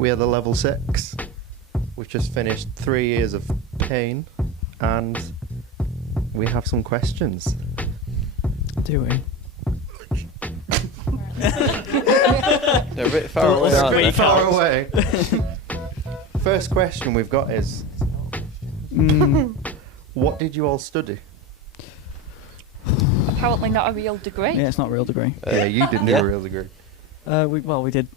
We are the level 6. We've just finished 3 years of pain, and we have some questions. Do we? They're a bit far away, aren't they? Far away. First question we've got is, what did you all study? Apparently not a real degree. Yeah, it's not a real degree. Yeah, you didn't do a real degree. We did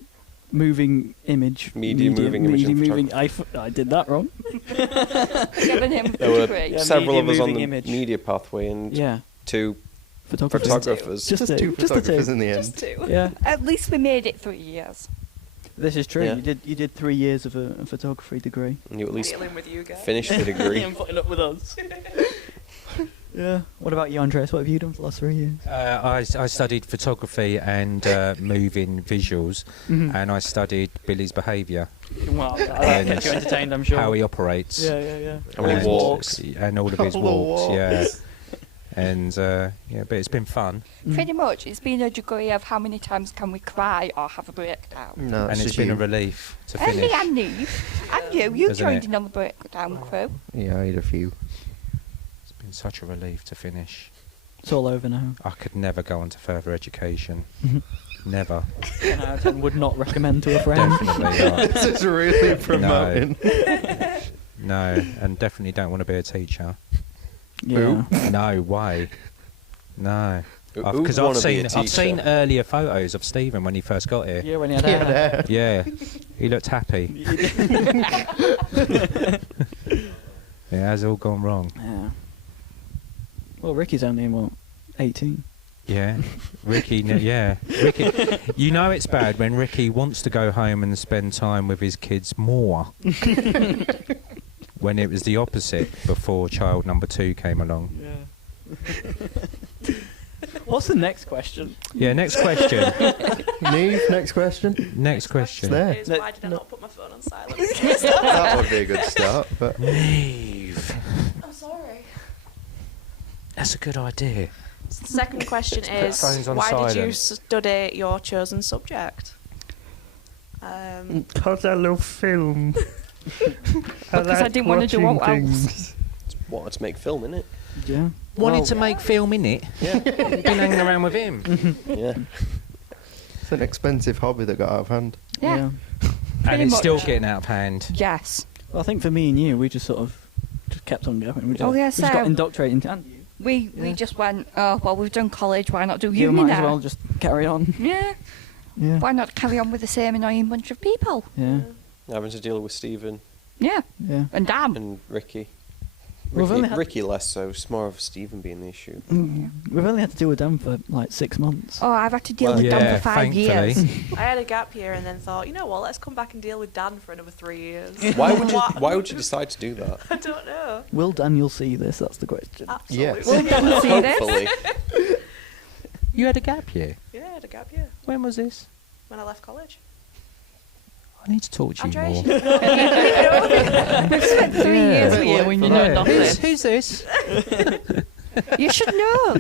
moving image. Media moving image and moving. I did that wrong. Giving him There a were degree. Yeah, several of media us on moving the image. media pathway and Yeah, 2 photographers. photographers. Just Just two. two Just the photographers two. in the end. Just two. Yeah, At least we made it 3 years. this is true. Yeah. You did 3 years of a photography degree. And you at least Dealing with you guys. finished the degree. And putting up with us. Yeah. What about you, Andres? What have you done for the last 3 years? I studied photography and moving visuals, and I studied Billy's behaviour, Well, that kept you entertained, I'm sure. how he operates, Yeah. How many and- walks. and all of his All the walks. Yeah, walks. and yeah, but it's been fun, Pretty much, it's been a degree of how many times can we cry or have a breakdown. No, and it's just been a you. relief to And me finish. and Neve. And you Isn't joined it? in on the breakdown crew. Yeah, I had a few. It's been such a relief to finish. It's all over now. I could never go on to further education. Never. 10 out of 10 would not recommend to a friend. Definitely not. This is really promoting. No, and definitely don't want to be a teacher. Yeah. No way. No. Who Because would wanna I've be a seen teacher? earlier photos of Stephen when he first got here. Yeah, when he had Yeah, hair. there. Yeah, he looked happy. It has all gone wrong. Yeah. Well, Ricky's only, what, 18? Yeah, Ricky. Yeah, Ricky. You know it's bad when Ricky wants to go home and spend time with his kids more. When it was the opposite before child number 2 came along. Yeah. What's the next question? Yeah. Next question. Neve, next question. Next question. There. Is why did I not put my phone on silent? That would be a good start, but Neve. I'm sorry. That's a good idea. Second question put is, phones on why did you silent. study your chosen subject? because I love film. Because I didn't want to do what else. Wanted to make film, innit? Yeah. Wanted to make film in it. Yeah. Been hanging around with him. Yeah. It's an expensive hobby that got out of hand. Yeah. And it's much. still getting out of hand. Yes. Well, I think for me and you, we just sort of just kept on going. We just, Oh, yeah, we just got so- indoctrinated into and you. We Yeah. just went, oh, well, we've done college, why not do You uni might now? as well just carry on. Yeah. Yeah. Why not carry on with the same annoying bunch of people? Yeah. Having to deal with Stephen Yeah. Yeah. And Dan. and Ricky. We've only had- Ricky less so. It's more of Stephen being the issue. We've only had to deal with them for like 6 months. Oh, I've had to deal Well, with yeah, Dan for 5 thankfully. years. I had a gap year and then thought, you know what, let's come back and deal with Dan for another 3 years. Why would you decide to do that? I don't know. Will Daniel see this? That's the question. Absolutely. Yes. Will Dan see this? Hopefully. You had a gap year. Yeah, I had a gap year When was this? when I left college. I need to talk to you Andrea, more. We've spent 3 years with you and you know nothing. Who's this? You should know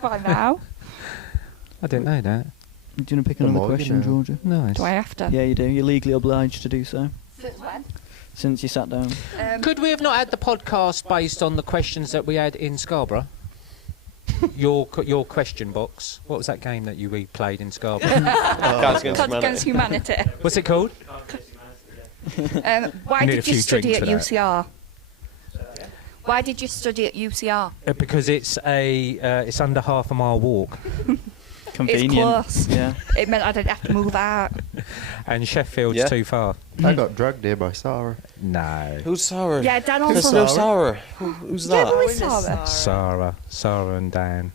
by now. I didn't know that. Do you want to pick The another mortgage question, now. Georgia? Nice. Do I have to? Yeah, you do. You're legally obliged to do so. Since when? Since you sat down. Could we have not had the podcast based on the questions that we had in Scarborough? Your question box. What was that game that we played in Scarborough? Cards Against Cards Against Humanity. Humanity. What's it called? Why I need a did you few study at drinks for UCR? Why did you study at UCR? Because it's it's under half a mile walk, Convenient. It's close. Yeah. It meant I didn't have to move out. and Sheffield's Yeah. too far. I got dragged here by Sarah. No. Who's Sarah? Yeah, Dan There's also. no Sarah. Who's Yeah, that? who is Sarah? Sarah and Dan.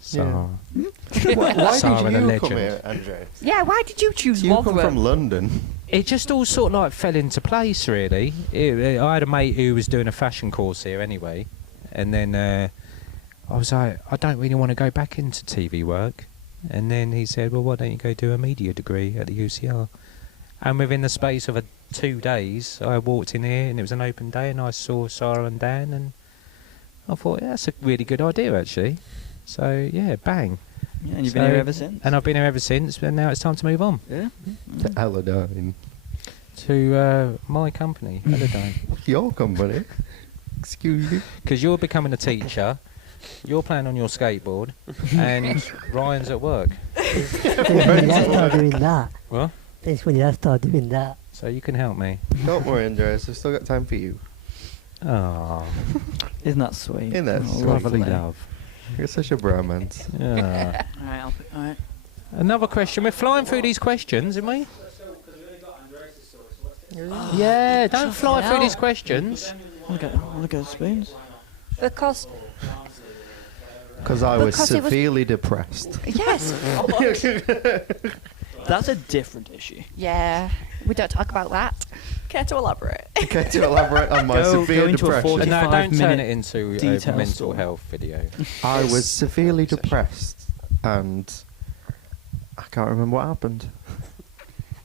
Sarah. Why Sarah did the you legend. come here, Andrea? Yeah, why did you choose You come from Rotherham? London. It just all sort of like fell into place, really. I had a mate who was doing a fashion course here anyway, and then I was like, I don't really want to go back into TV work. And then he said, well, why don't you go do a media degree at the UCR? And within the space of 2 days, I walked in here and it was an open day and I saw Sarah and Dan and I thought, yeah, that's a really good idea, actually. So, yeah, bang. Yeah, and you've been here ever since. And I've been here ever since, and now it's time to move on Yeah. To Eladine. to my company, Eladine. Your company? Excuse you? Because you're becoming a teacher, you're playing on your skateboard, and Ryan's at work. That's when you start doing that. What? That's when you start doing that. So you can help me. Don't worry, Andreas. I've still got time for you. Oh, Isn't that sweet? Isn't that Oh, sweet? lovely lovely. love. You're such a bromance. Yeah. All right. Another question. We're flying through these questions, aren't we? Yeah, don't fly through these questions. Look at spoons. Because, Because I was Because it was- severely depressed. yes, That's a different issue. yeah, we don't talk about that. Care to elaborate? Okay, to elaborate on my Go severe into a depression. 40 No, don't turn 45-minute it into a detail mental story. health video. I was severely depressed, and I can't remember what happened.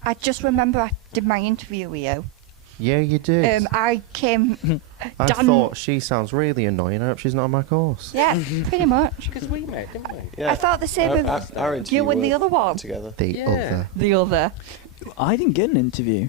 I just remember I did my interview with you. Yeah, you did. I came, I Dan- thought she sounds really annoying. I hope she's not on my course. yeah, pretty much. Because we met, didn't we? Yeah. I thought the same with Our interview you and the were other one. together. The Yeah. other. The other. I didn't get an interview.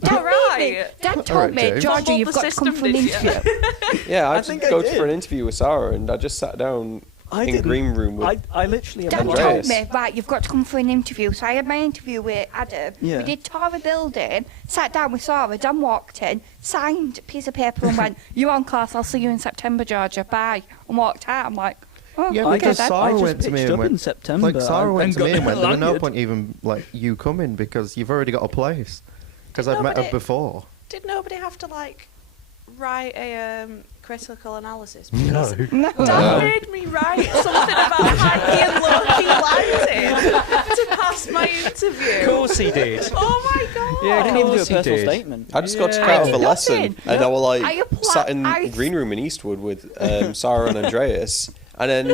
Don't right. leave me. Dad All told right, me, James. Georgia, Fumbled you've the got to come system, for an did you? interview. Yeah, I I just think I go did. for an interview with Sarah, and I just sat down I in didn't. green room with. I literally. Dad Andreas. told me, right, you've got to come for an interview. So I had my interview with Adam. Yeah. We did tour the building, sat down with Sarah, Dan walked in, signed a piece of paper and went, you're on course, I'll see you in September, Georgia, bye. And walked out. I'm like, oh, Yeah, I okay because just, then. Sarah I just went to me pitched and up went- in September. Like Sarah went to got me and went, there was no landed. point even like you coming because you've already got a place. Because No, I'd met but her it- before. Did nobody have to like write a critical analysis? No. No. Dan made me write something about high and low key lighting to pass my interview. Of course he did. Oh my god! Yeah, I didn't even do a course he personal did. statement. I just got to Yeah. cut I out of did a lesson, nothing. and I was I like applied- sat in I- green room in Eastwood with Sarah and Andreas, and then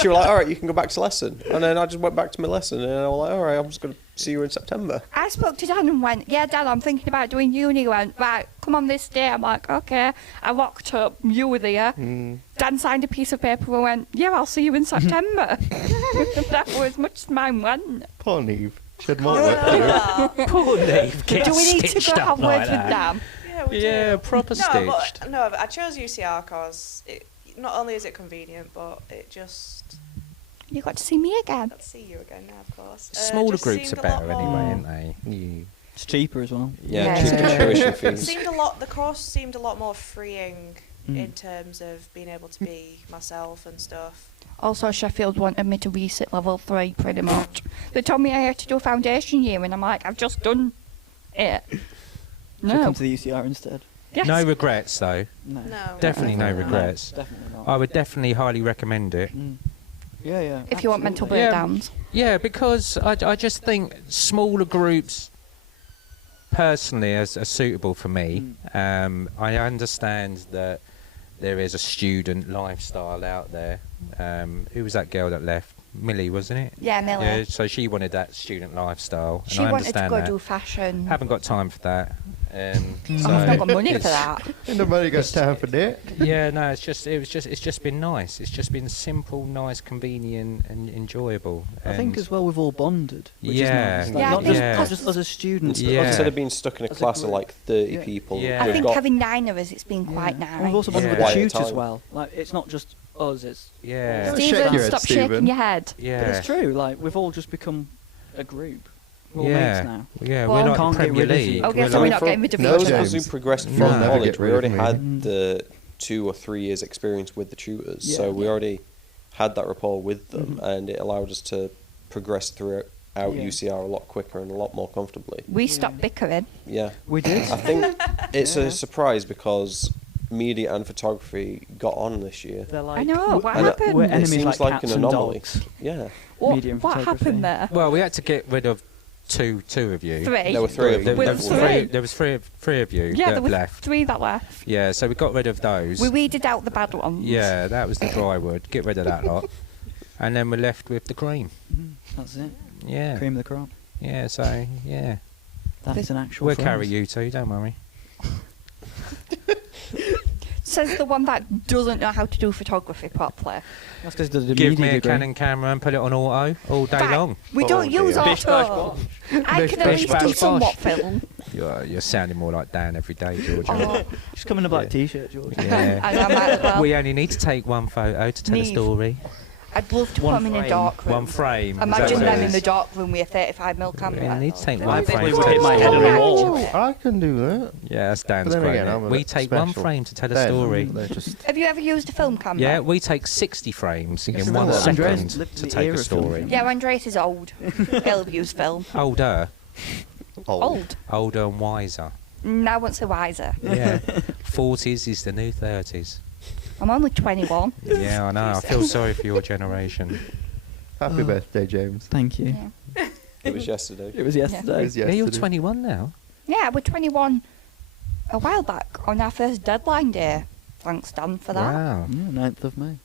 she was like, "All right, you can go back to lesson," and then I just went back to my lesson, and I was like, "All right, I'm just going to see you in September." I spoke to Dan and went, yeah, Dad, I'm thinking about doing uni. He went, right, come on this day. I'm like, okay. I walked up, you were there. Dan signed a piece of paper and went, yeah, I'll see you in September. That was as much as mine went. Poor Neve. She had more work to do. Poor Neve. Do we need to go have words with Dan? Yeah, we Yeah, do. proper No, stitched. but, no, but I chose UCR because not only is it convenient, but it just You got to see me again. got to see you again now, of course. Smaller just groups are seemed a lot better anyway, more- aren't they? Yeah. It's cheaper as well. Yeah, Yeah. cheaper tuition fees. Seemed a lot. The course seemed a lot more freeing Mm. in terms of being able to be myself and stuff. Also, Sheffield wanted me to resit level 3 pretty much. They told me I had to do a foundation year, and I'm like, I've just done it. Should No. come to the UCR instead. Yes. No regrets, though. No. No, Definitely no No, regrets. definitely not. I would definitely highly recommend it. Mm. Yeah. If you want mental absolutely. Yeah. breakdowns. Yeah, because I just think smaller groups, personally, are suitable for me. I understand that there is a student lifestyle out there. Who was that girl that left? Millie, wasn't it? Yeah, Millie. Yeah, so she wanted that student lifestyle, and She I wanted to understand go that. do fashion. Haven't got time for that. I've not got money for it's- that. And nobody got time for that. Yeah, no, it's just been nice. It's just been simple, nice, convenient, and enjoyable. I think And- as well we've all bonded. Which Yeah. Is nice. Like, Yeah, not, just, yeah. not just us as students. Yeah. Instead of being stuck in a As a class of group. like 30 Yeah. people, Yeah. I we've think got having 9 of us, it's been quite Yeah. nice. And we've also bonded Yeah. with the Quiet tutors as time. well. Like it's not just us. It's Yeah. Shake Stephen, your head, stop Stephen. shaking your head. Yeah. But it's true. Like we've all just become a group. We're all yeah. mates now. Yeah, Well, we're like can't the get Premier rid of League. you. Okay, We're so we're like- not getting rid of No, each other. those who James. progressed You'll from never college, get we rid of already me. had the 2 or 3 years experience with the tutors, Yeah. so we already had that rapport with them, Mhm. and it allowed us to progress throughout Yeah. UCR a lot quicker and a lot more comfortably. We stopped bickering. Yeah, We did. I think it's Yeah. a surprise because media and photography got on this year. They're like, I know, what And happened? We're It enemies seems like like cats an and anomaly. dogs. Yeah, What, medium what photography. happened there? Well, we had to get rid of two of you. 3. there were 3 of There, them. With there that was were- three. there was three of you Yeah, there that were left. 3 that left. Yeah, so we got rid of those. We weeded out the bad ones. Yeah, that was the dry wood. Get rid of that lot. And then we're left with the cream. Mhm, That's it. Yeah. Cream of the crop. Yeah, so, yeah. That is an actual We'll phrase. carry you two, don't worry. Says the one that doesn't know how to do photography properly. That's because the Give media me a degree. Canon camera and put it on auto all day Fact, long. We don't Oh, use dear. Bish, bash, auto. bosh. I Bish, can at bash, least bash, do bosh. somewhat film. You're sounding more like Dan every day, George. Oh, Just come in a black Yeah. T-shirt, George. and Yeah. I might as well. We only need to take one photo to tell a Neve. story. I'd love to One put them in a frame. dark room. One frame. is that Imagine what it them in is? the dark room with a 35mm camera. We only need to take They one might frame probably to would tell hit a my head on the story. wall. I can do that. Yeah, that's Dan's But then great. again, I'm a We bit take one special. frame to tell a Then story. They're just Have you ever used a film camera? Yeah, we take 60 frames Yes, in no, 1 Andreas second lived to the take era a of film story. camera. Yeah, Andreas is old. He'll use film. Older, Old. older and wiser. I won't say wiser. Yeah, 40s is the new 30s. I'm only 21. Yeah, I know. I feel sorry for your generation. happy birthday, James. Thank you. Yeah. It was yesterday. It was yesterday. It was Yeah, you're yesterday. 21 now. Yeah, we're 21 a while back on our first deadline day. Thanks, Dan, for that. Wow. Yeah, 9th of May.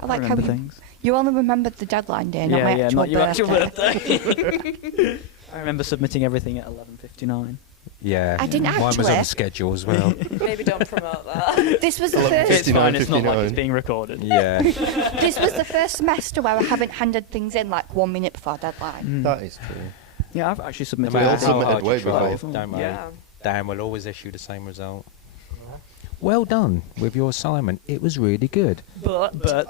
I like how remember you, things. you only remembered the deadline day, not my actual not your birthday. actual birthday. I remember submitting everything at 11:59. Yeah. I didn't Mine was on actually. the schedule as well. Maybe don't promote that. This was the first. It's 59, fine. It's not like 59. it's being recorded. Yeah. This was the first semester where I haven't handed things in like 1 minute before deadline. Mm. That is true. Yeah, I've actually No submitted. We all matter how submitted hard way you try, before. don't worry. Yeah. Dan will always issue the same result. Well done with your assignment. It was really good. But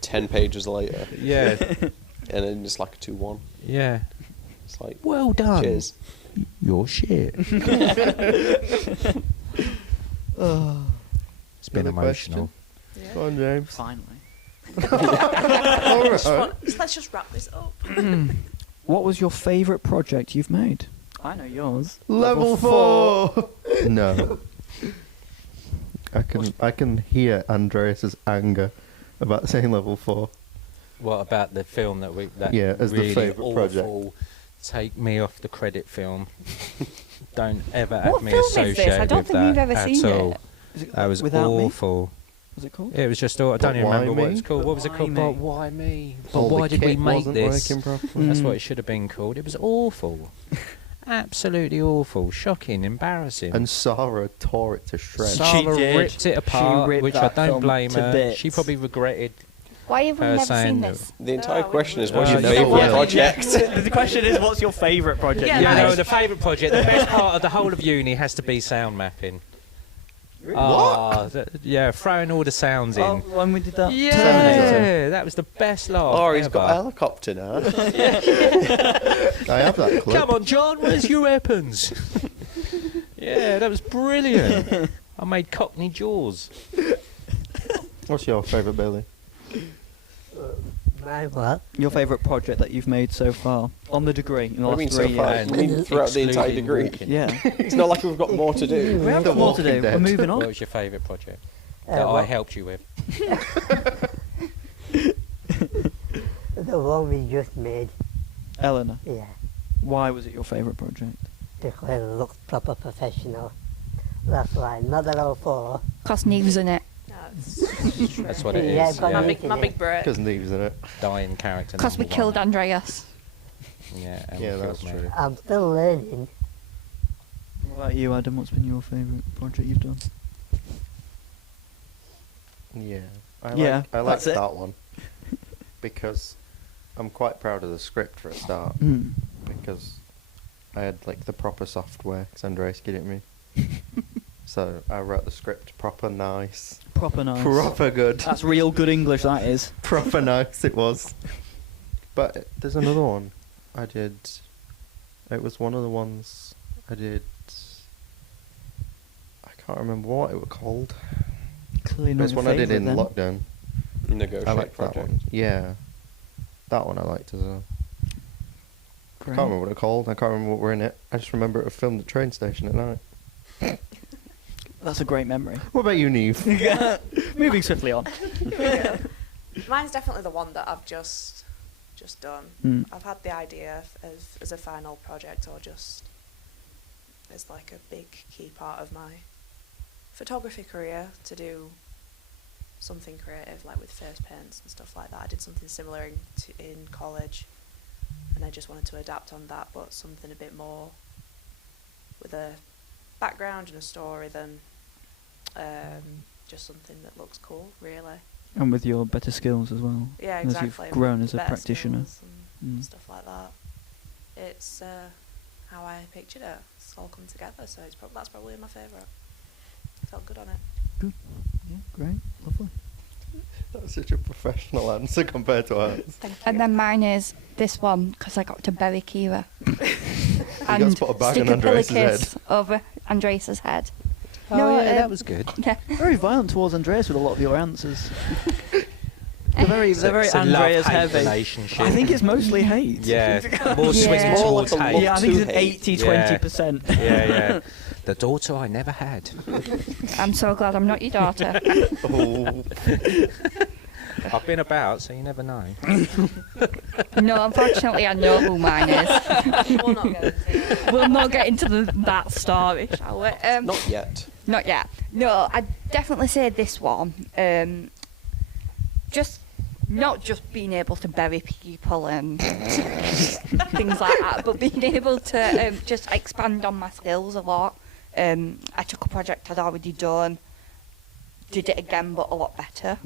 10 pages later, yeah, and then it's like a 2-1. yeah. It's like, Well done. cheers. You're shit. Oh, It's been Another emotional. Yeah. Come on, James. finally. All Just right. want- let's just wrap this up. What was your favourite project you've made? I know yours. Level 4. No. I can hear Andreas's anger about saying level 4. What about the film that Yeah, as the really favourite project. awful, take me off the credit film. Don't ever What have me film is this? associated I don't with think that we've ever at seen all. it. Is it That was Without Me? awful. Was it called? It was just all, I don't But even why remember what me? it's called. What was it Why called? me? But why me? But All the why did we kit make wasn't this? working properly. That's Mm. what it should have been called. It was awful. Absolutely awful. Shocking. Embarrassing. And Sarah tore it to shreds. She Sarah did. ripped it She apart, ripped which I that don't film blame to her. bits. She probably regretted. Why have we Her never saying seen that- this? The entire No, we question is, wouldn't. what's your Oh, you never favourite will. project? The question is, what's your favourite project? Yeah, you've that You made? know, the favourite project, the best part of the whole of uni has to be sound mapping. Yeah, throwing all the sounds in. Oh, when we did that. Yeah, Terminator. that was the best laugh. Oh, he's ever. got a helicopter now. I have that clip. Come on, John, where's your weapons? Yeah, that was brilliant. I made Cockney Jaws. What's your favourite, Billy? My what? Your favourite project that you've made so far on the degree in the What do you last mean 3 so far? years? You mean throughout the entire Excluding degree? walking. Yeah, It's not like we've got more to do. we have The got more to Walking do. Dead. We're moving What on. was your favourite project Uh, that I what- helped you with? The one we just made. Eleanor, Yeah, why was it your favourite project? because it looked proper professional. That's why. Not at all for. Cause Neve's in it. No, it's true. That's what it Yeah, is. I've got My Yeah. Neve. big break. Because Neve's in it. Dying character. Cause we number killed one. Andreas. Yeah, and Yeah, we that's killed me. true. I'm still learning. What about you, Adam? What's been your favourite project you've done? Yeah. I Yeah, like, I like that's it. that one. Because I'm quite proud of the script for a start. Mm. Because I had like the proper software, because Andreas gave it me. So I wrote the script proper nice. Proper nice. Proper good. That's real good English, that is. Proper nice it was. But there's another one I did. It was one of the ones I did. I can't remember what it was called. Clearly It not was your one I did in favourite then. lockdown. Negotiate I liked project. that one. Yeah. That one I liked as well. I Great. can't remember what it's called. I can't remember what were in it. I just remember it was filmed at the train station at night. That's a great memory. What about you, Neve? Moving swiftly on. Mine's definitely the one that I've just done. Mm. I've had the idea as a final project or just as like a big key part of my photography career to do something creative like with face paints and stuff like that. I did something similar in college and I just wanted to adapt on that, but something a bit more with a background and a story than Just something that looks cool, really. And with your better skills as well. Yeah, As exactly. you've grown as a Better practitioner. skills and Mm. stuff like that. It's how I pictured it. It's all come together, so that's probably my favourite. Felt good on it. Yeah, great, lovely. That's such a professional answer compared to ours. Thank you. And then mine is this one because I got to bury Kira. got to put a bag stick on Andreas's pillowcase over Andreas's head. Oh, No, yeah, that was good. Yeah. Very violent towards Andreas with a lot of your answers. They're very It's a Andreas love-hate heavy. relationship. I think it's mostly hate. Yeah, more Yeah. swinging More towards like a hate. love Yeah, I think to it's hate. 80-20%. Yeah, yeah. The daughter I never had. I'm so glad I'm not your daughter. Oh, I've been about, so you never know. No, unfortunately, I know who mine is. We'll not get into it. We'll not get into that story, shall we? Not yet. Not yet. No, I'd definitely say this one. Just not just being able to bury people and things like that, but being able to just expand on my skills a lot. I took a project I'd already done, did it again, but a lot better.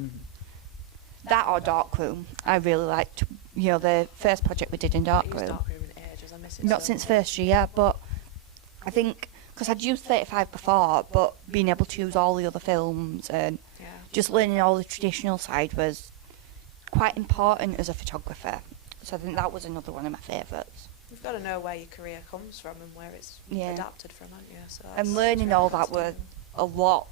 That or Darkroom, I really liked. You know, the first project we did in I used Darkroom. Darkroom in ages. I miss it. Not so since much. first year, but I think because I'd used 35 before, but being able to use all the other films and Yeah. just learning all the traditional side was quite important as a photographer. So I think that was another one of my favourites. You've got to know where your career comes from and where it's Yeah. adapted from, haven't you? So And that's learning really all that fascinating. a lot,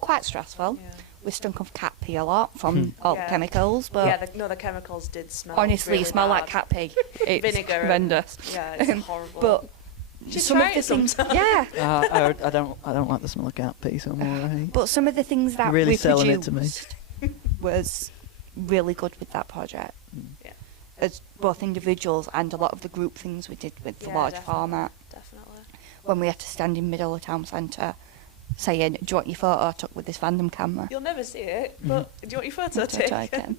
quite stressful. Yeah. We stunk of cat pee a lot from all the Yeah. chemicals, but Yeah, the chemicals did smell. honestly, really it smelled like bad. cat pee. It's Vinegar and- horrendous. Yeah, it's Um, horrible. But Just some try of the it things, sometime. yeah. I don't like the smell of cat pee, so I'm alright. But some of the things that really we selling it produced to me. was really good with that project. Yeah. As both individuals and a lot of the group things we did with the Yeah, large definitely. format. Definitely. When we had to stand in middle of town centre saying, do you want your photo took with this random camera? You'll never see it, but do you want your photo Photo taken? taken.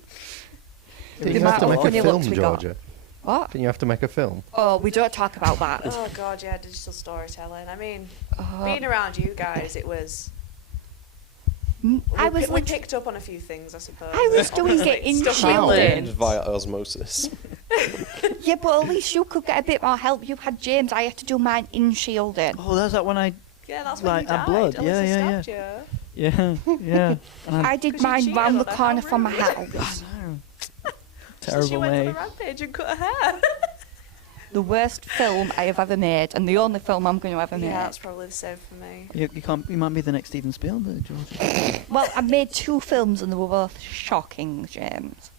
didn't The you have to amount make of a funny film, looks we got. Georgia? What? Didn't you have to make a film? Oh, we don't talk about that. Oh god, yeah, digital storytelling. I mean, Oh, being around you guys, it was. I was we lit- picked up on a few things, I suppose. I was doing Obviously, it in stuff Shielding. we And learned. via osmosis. Yeah, but at least you could get a bit more help. You had James. I had to do mine in shielding. Oh, that's that when I... Yeah, that's Like, when you add died. blood. Alyssa Yeah, yeah, stabbed you. Yeah, yeah. And I did 'Cause you mine cheated round the on her, corner how from my rude. house. No. So she Terrible went on me. a rampage and cut her hair. The worst film I have ever made, and the only film I'm going to ever Yeah, make. that's probably the same for me. You can't. You might be the next Steven Spielberg, George. Well, I made 2 films and they were both shocking, James.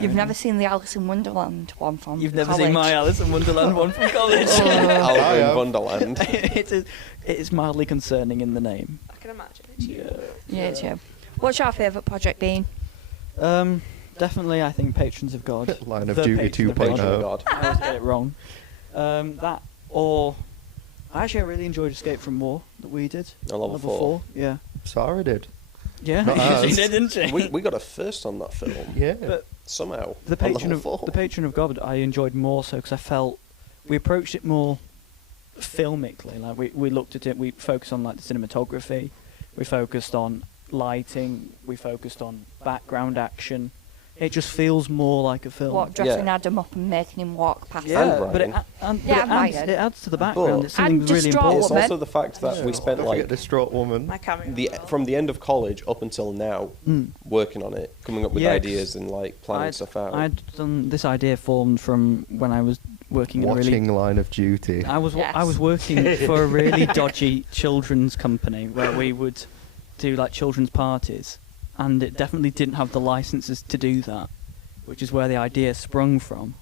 You've never seen the Alice in Wonderland one from You've never college. seen my Alice in Wonderland one from college. Alvin have. Wonderland. it is mildly concerning in the name. I can imagine it's you. Yeah, it's you. What's your favourite project been? Definitely, I think Patrons of God. Line of The Duty Patrons of 2.0. Patron of God. I always get it wrong. That or actually, I really enjoyed Escape from War that we did. A level 4. Yeah. Sarah did. Yeah, Not she ours. did, didn't she? We got a first on that film. Yeah. But Somehow. the on patron level of 4. the Patron of God, I enjoyed more so because I felt we approached it more filmically. Like we looked at it, we focused on like the cinematography, we focused on lighting, we focused on background action. It just feels more like a film. What, dressing Yeah. Adam up and making him walk past Yeah. him? but it, Ryan. and, Yeah, but it, adds, Ryan. it adds to the background. But- It's something And really distraught important. It's woman. also the fact that we spent Don't forget like Distraught Woman. My camera. from the end of college up until now Mm. working on it, coming up with Yeah, ideas and like planning I'd- stuff out. I'd done this idea formed from when I was working in a really Watching Line of Duty. I was Yes. working for a really dodgy children's company where we would do like children's parties, and it definitely didn't have the licenses to do that, which is where the idea sprung from.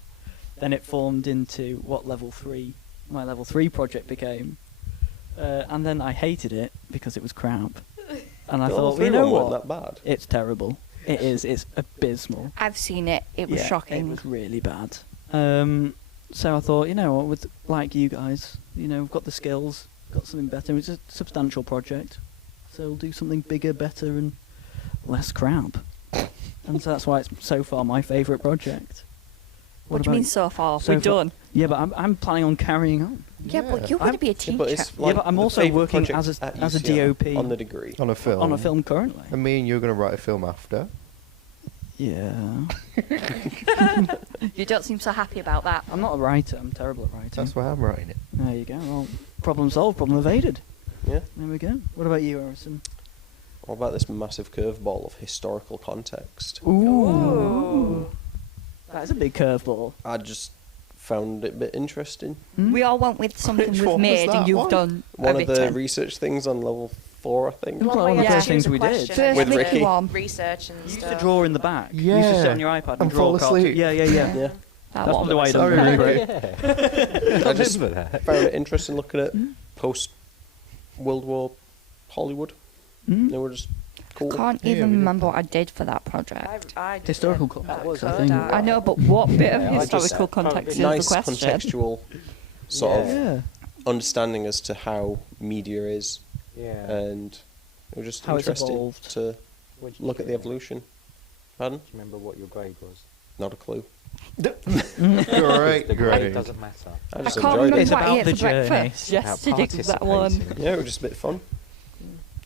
Then it formed into what my level 3 project became, and then I hated it because it was crap, and I The level thought, 3 you know one what, weren't that bad. it's terrible. It is. It's abysmal. I've seen it. It was Yeah, shocking. It was really bad. So I thought, you know what, with like you guys, you know, we've got the skills, got something better. It's a substantial project, so we'll do something bigger, better, and less crap. And so that's why it's so far my favourite project. What do you mean so far? So We're far- done. Yeah, but I'm planning on carrying on. Yeah, but you're going to be a teacher. but it's Yeah, like but I'm the also favourite working project as a- at as a UCL DOP. on the degree. On a film. On a film currently. And me and you're going to write a film after. Yeah. You don't seem so happy about that. I'm not a writer. I'm terrible at writing. That's why I'm writing it. There you go. Well, problem solved, problem evaded. Yeah. There we go. What about you, Harrison? What about this massive curveball of historical context? Ooh. That's a big curveball. I just found it a bit interesting. We all went with something Which we've one was made, that and you've one? done One of the everything. research things on level 4, I think. Well, where one you of the have first to things choose a we did. question First With and Ricky. one. research and You used stuff. to draw in the back. You used to sit on your iPad and And draw fall cartoons. asleep. Yeah. Yeah. That That's one. probably why you Sorry, don't remember Ricky. it. I just remember that. found it interesting looking at post-World War Hollywood. Mm. They were just cool. Can't Yeah, even we did. remember what I did for that project. I did Historical it. context, That I think. Kodak. I know, but what bit of I just historical found context it is nice the question? contextual sort of Yeah. understanding as to how media is, Yeah. and it was just How it's interesting evolved. to look at the evolution. Pardon? Do you remember what your grade was? Not a clue. Great, The grade great. doesn't matter. I I just can't enjoyed remember It's it. what I about ate the for journey. breakfast About yesterday. That one. participating. Yeah, it was just a bit fun.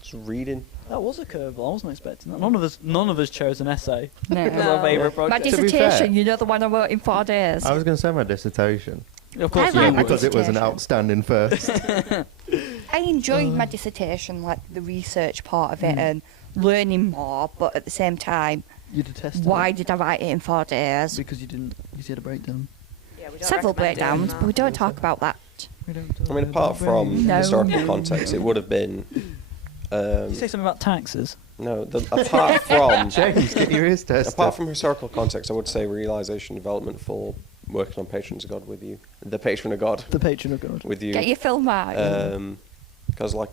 Just reading. That was a curveball. I wasn't expecting that. None of us chose an essay. No. As our favourite My project. To be dissertation, fair- you know the one I wrote in 4 days. I was going to say my dissertation. Of course, I you like my would. Because it was an dissertation. outstanding first. I enjoyed my dissertation, like the research part of it and learning more, but at the same time, You detested why it did I write it in 4 days? because you didn't. You had a breakdown. Yeah, we don't Several recommend doing breakdowns, that. but we don't talk about that. We don't I mean, apart from No. historical context, it would have been. Did you say something about taxes? No, apart from James, get your ears tested. apart from historical context, I would say realization development for working on Patrons of God with you, the Patron of God The patron of God. with you. Get your film right. Because like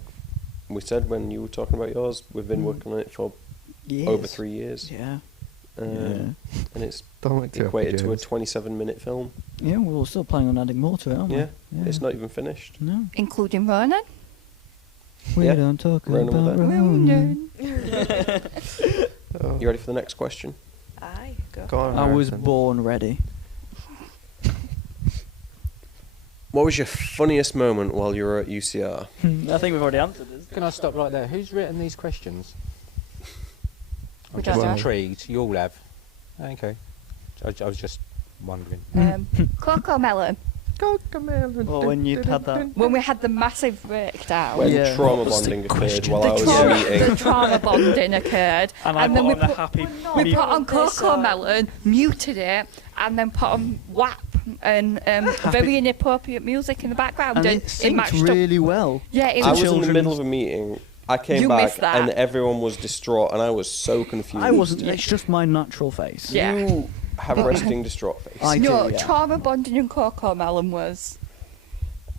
we said when you were talking about yours, we've been working on it for over 3 years, Yeah. and it's Don't look too happy, equated to a James. 27-minute film. Yeah, well, we're still planning on adding more to it, aren't we? Yeah, it's not even finished. No. Including Ronan. We Yeah. don't talk Ronan with about that. Ronan. Oh. You ready for the next question? Aye, go. Go on, I was Harrison. born ready. What was your funniest moment while you were at UCR? I think we've already answered this. Can I stop right there? Who's written these questions? I'm We just don't know. intrigued. You all have. Okay. I was just wondering. Coco Melon. Well, when you'd had that. When we had the massive breakdown. When Yeah. trauma What was the bonding occurred question? while I was the eating. trauma bonding occurred. And I then put we on a put, happy we mute. put on This Coco on. Melon, muted it, and then put on WAP and very inappropriate music in the background. And And it it matched synced up. really well. Yeah, it I was was in the children's- middle of a meeting. I came You back missed that. and everyone was distraught, and I was so confused. I wasn't. It's just my natural face. Yeah. You have a resting distraught face. I no, do, yeah. trauma bonding and Coco Melon was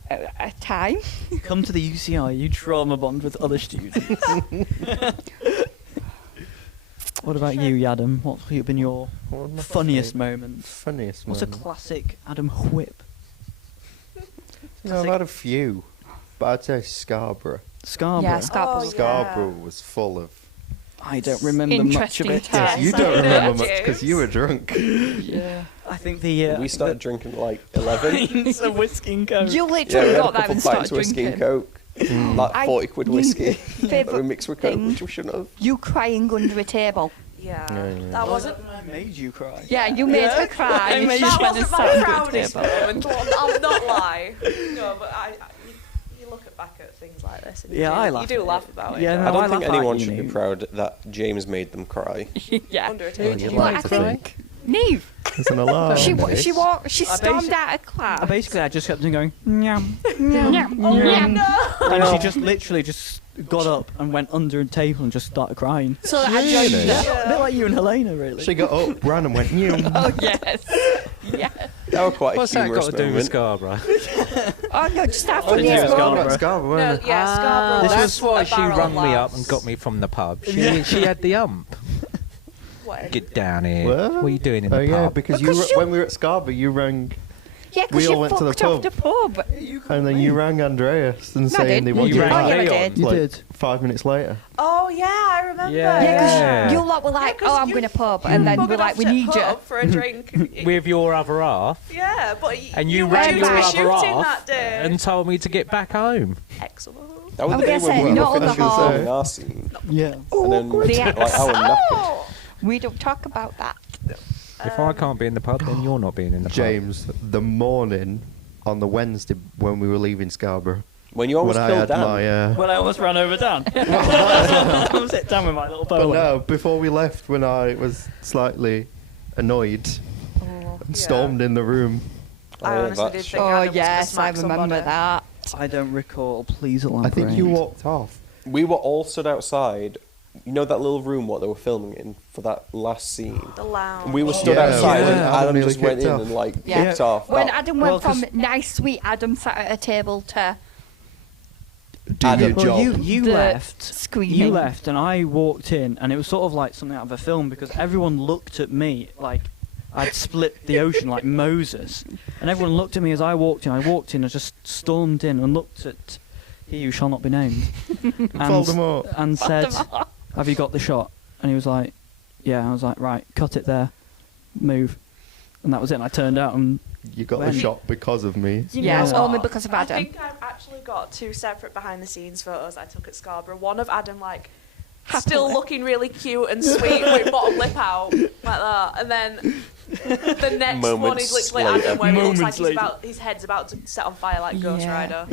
a time. Come to the UCI, you trauma bond with other students. What about you, Yadam? What's been your What was my funniest favourite- moment? Funniest What's a moment? classic Adam whip? You know, I've had a few, but I'd say Scarborough. Scarborough. Yeah, Scarborough. Oh, Scarborough was full of. I don't remember much of Interesting it. times. You I don't know, remember much James. because you were drunk. Yeah. I think the we started drinking at like 11. pints of whiskey and coke. You Yeah, we literally had a got there couple and pints started of whiskey and drinking. coke. Like I- 40 quid whiskey that we Favourite mixed with coke, thing. which we shouldn't have. You crying under a table. Yeah, Yeah. that wasn't. I made you cry. Yeah, you made her cry. I made She you- That went and wasn't sat my under a proudest table. moment. I'll not lie. No, but you look back at things like this. And Yeah, I you laugh do at laugh it. about Yeah, it. no, I don't I think laugh at anyone you, should be Neve. proud that James made them cry. Yeah. Under a Would table. you Well, like I to think- think? Neve. There's an alarm. She Nick. walked. She I stormed basi- out of class. Basically, I just kept on going, nyam, Yeah. and she just literally just got up and went under a table and just started crying. So I joined Really? her. A bit like you and Helena, really. She got up, ran and went, "New." Oh yes. Yeah. That was quite What's a that humorous got to do with moment. Scarborough? Oh no, just after Oh, the yeah, expo. Scarborough. Scarborough, No, wasn't it? yeah, Scarborough. This That's was why a she barrel rung me up laughs. and got me from the pub. Yeah. She had the ump. What? Get down here. What? What are you doing in Oh the yeah, pub? because Because when we were at Scarborough, you rang Yeah, We because all you went to the fucked off the pub. pub. And then you rang Andreas and No, I saying didn't. they wanted You you rang back me. on, You like, did. 5 minutes later. Oh yeah, I remember. Yeah. Yeah, because Yeah. you lot were like, 'cause oh, I'm you- going to pub. And then we're like, we need you. for a drink. With your other half, Yeah, but and you were rang due your to be other shooting half that day. and told me to get back home. Excellent. That was I'm the day gonna when say, we not were on the finishing hall. filming our scene. Yeah. And then The like our nappies. We don't talk about that. If I can't be in the pub, then you're not being in the pub. James, the morning on the Wednesday when we were leaving Scarborough, When you almost when I killed had Dan. my... Well, I almost ran over Dan. I sit down with my little But polo. no, before we left, when I was slightly annoyed and stormed in the room. I yeah, honestly did that's- think Oh, Adam was gonna yes, I smack remember somebody. that. I don't recall. Please elaborate. I think you walked off. We were all stood outside. You know that little room what they were filming in for that last scene? The lounge. And we were stood Yeah. outside and Yeah. Adam Adam nearly just went kicked in off. and like Yeah. kicked off. When That- Adam Well, went from 'cause- nice, sweet Adam sat at a table to Do Adam. your Well, job. you the left. screaming. You left, and I walked in, and it was sort of like something out of a film because everyone looked at me like I'd split the ocean like Moses, and everyone looked at me as I walked in. I just stormed in and looked at he who shall not be named, Voldemort. and said, "Have you got the shot?" And he was like, "Yeah." I was like, "Right, cut it there, move," and that was it. And I turned out and You got When- the shot because of me. You Yeah, know it's what? only because of I Adam. think I've actually got 2 separate behind the scenes photos I took at Scarborough. One of Adam like Happily. still looking really cute and sweet with bottom lip out like that, and then the next one Moments is literally later. Adam where he looks like Moments his head's about to set on fire like Ghost Yeah. Rider.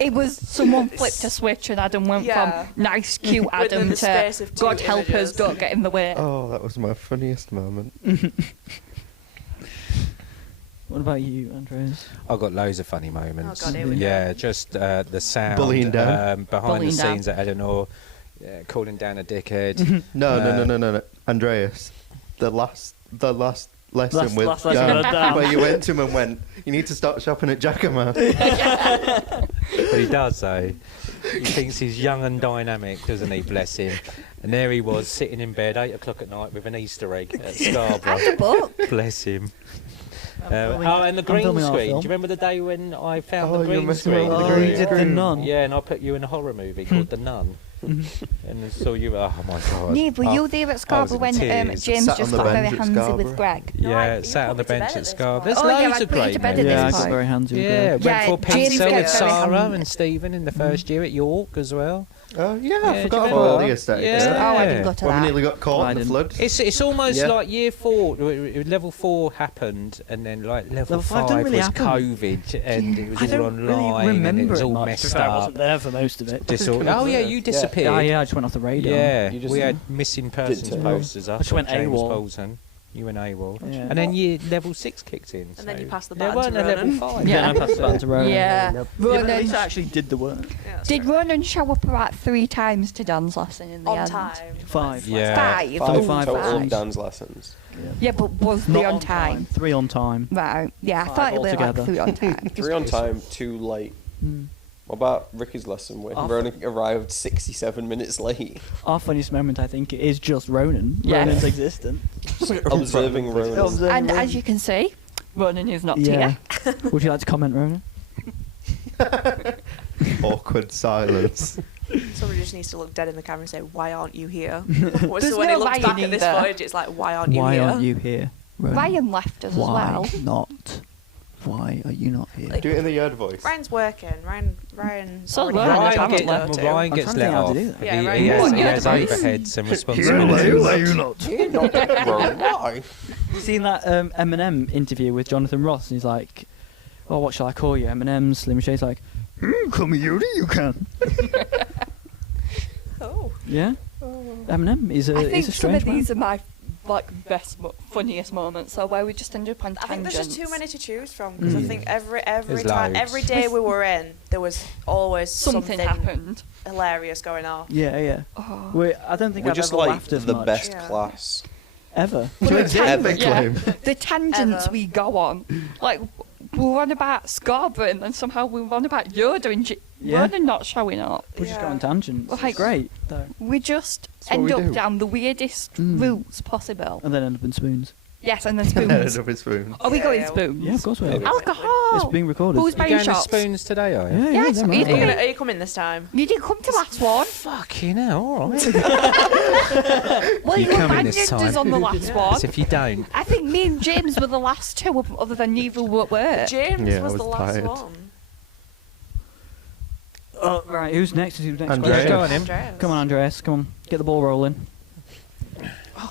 It was someone flipped a switch and Adam went Yeah. from nice, cute Within Adam the to space of 2 God help us, images. don't get in the way. Oh, that was my funniest moment. what about you, Andreas? I've got loads of funny moments. Oh, God, here we go. Yeah, just the sound. Bullying Dan. behind Bullying the Dan. scenes at Eleanor, calling down a dickhead. No. Andreas, the last lesson Last- with last lesson Dan, with Dan. where you went to him and went, you need to start shopping at Jacoma. But he does, though. He thinks he's young and dynamic, doesn't he? Bless him. And there he was, sitting in bed 8 o'clock at night with an Easter egg at Scarborough. And a book. Bless him. filming- And the I'm green filming our screen. Do film. you remember the day when I found Oh, the you were green messing screen? around in with the the you green did the screen. nun. Yeah, and I put you in a horror movie called The Nun. And so you, oh my God. Neve, were you there at Scarborough in when tears. James Sat on just the got very bench at handsy Scarborough. with Greg? No, Yeah, you sat on the put me to bench bed at at this Scarborough. point. There's Oh, yeah, loads I'd of put you great to bed at movies. this Yeah, I point. got very handsy with Yeah, Greg. Yeah, went for James Pencil gets with very Sarah handy. and Stephen in the first year at York as well. Oh, yeah, Yeah, I do you forgot remember about that? the aesthetic. Yeah. Oh, I didn't go to When we that. nearly got caught I in the didn't. flood. It's almost Yeah. like year 4, level 4 happened, and then like level Level 5 5 didn't really was happen. COVID, and it was I all don't online, really and it remember was it all much. messed To be fair, I up. wasn't there for most of it. Oh yeah, you disappeared. Yeah, I just went off the radar. Yeah, You just we had missing persons turn up. posters up. I just of went James AWOL. Bolton. You went AWOL. Yeah. And then year level 6 kicked in. And then you so passed the there baton weren't to a level Ronan. 5. Yeah, and I passed it back to Ronan. Yeah. Nope. Yeah, but at Ronan, least I actually did the work. Yeah, that's did right. Ronan show up about 3 times to Dan's lesson in the On end? time? 5. Yeah. 5. Oh, 5 5 total lessons. dance lessons. Yeah, but was Not 3 on time? 3 on time. Right. Yeah, I 5 thought it was like altogether. 3 on time. 3 on time, 2 late. Mm. What about Ricky's lesson when Oh. Ronan arrived 67 minutes late? Our funniest moment, I think, is just Ronan. Yeah. Ronan's existence. Observing Ronan. And as you can see, Ronan is not Yeah. here. Would you like to comment, Ronan? Awkward silence. Somebody just needs to look dead in the camera and say, "Why aren't you here?" There's So when no he looks back lying at this either. footage, it's like, "Why aren't you Why here?" aren't you here, Ronan? Ryan left us Why as well. not? Why are you not here? Do it in the Yard voice. Ryan's working. Ryan. So already Ryan, had a I job haven't to go left. to. Ryan I'm gets trying to let think how to off. do that. Yeah, he, Ryan he has, gets he let has off. overheads and responsibilities. not? Ronan, why? You seen that Eminem interview with Jonathan Ross? And he's like, "Oh, what shall I call you?" Eminem, Slim Shady's like, "Call me Yoda, you can." Oh. Yeah. Eminem is a I is think a some of strange man. these are my funniest moments. So where we just ended up on I think tangents. there's just too many to choose from because I Mm. think every There's time, loads. every day we were in, there was always Something something happened. hilarious going on. Yeah, yeah. Oh. I don't think We're I've just ever like laughed as the much best Yeah. class. ever. Well, To the exist. Ever yeah. claim. The tangents Ever. we go on, like we were on about Scarborough, and then somehow we were on about Yoda and Yeah. Ronan not showing up. We just go Yeah. on tangents. Like- It's great though. We just what end we up do. down the weirdest Mm. routes possible. And then end up in spoons. Yes, and then And then spoons. another spoon. Are we Yeah, going yeah. spoons? Yeah, of course we are. Maybe. Alcohol. It's being recorded. Who's You buying going to shots? spoons today, are you? Yeah, Yes, yeah, are you right. coming? Are you coming this time? You didn't come to last one. Fucking hell, all right. Well, You you coming this abandoned us time? on the last one. As if you don't. I think me and James were the last two, other than neither were at work. James Yeah, I was was the last tired. one. Oh, right, who's next? Who's next? Andreas. Go on, him. Andreas. Come on, Andreas. Come on. Get the ball rolling.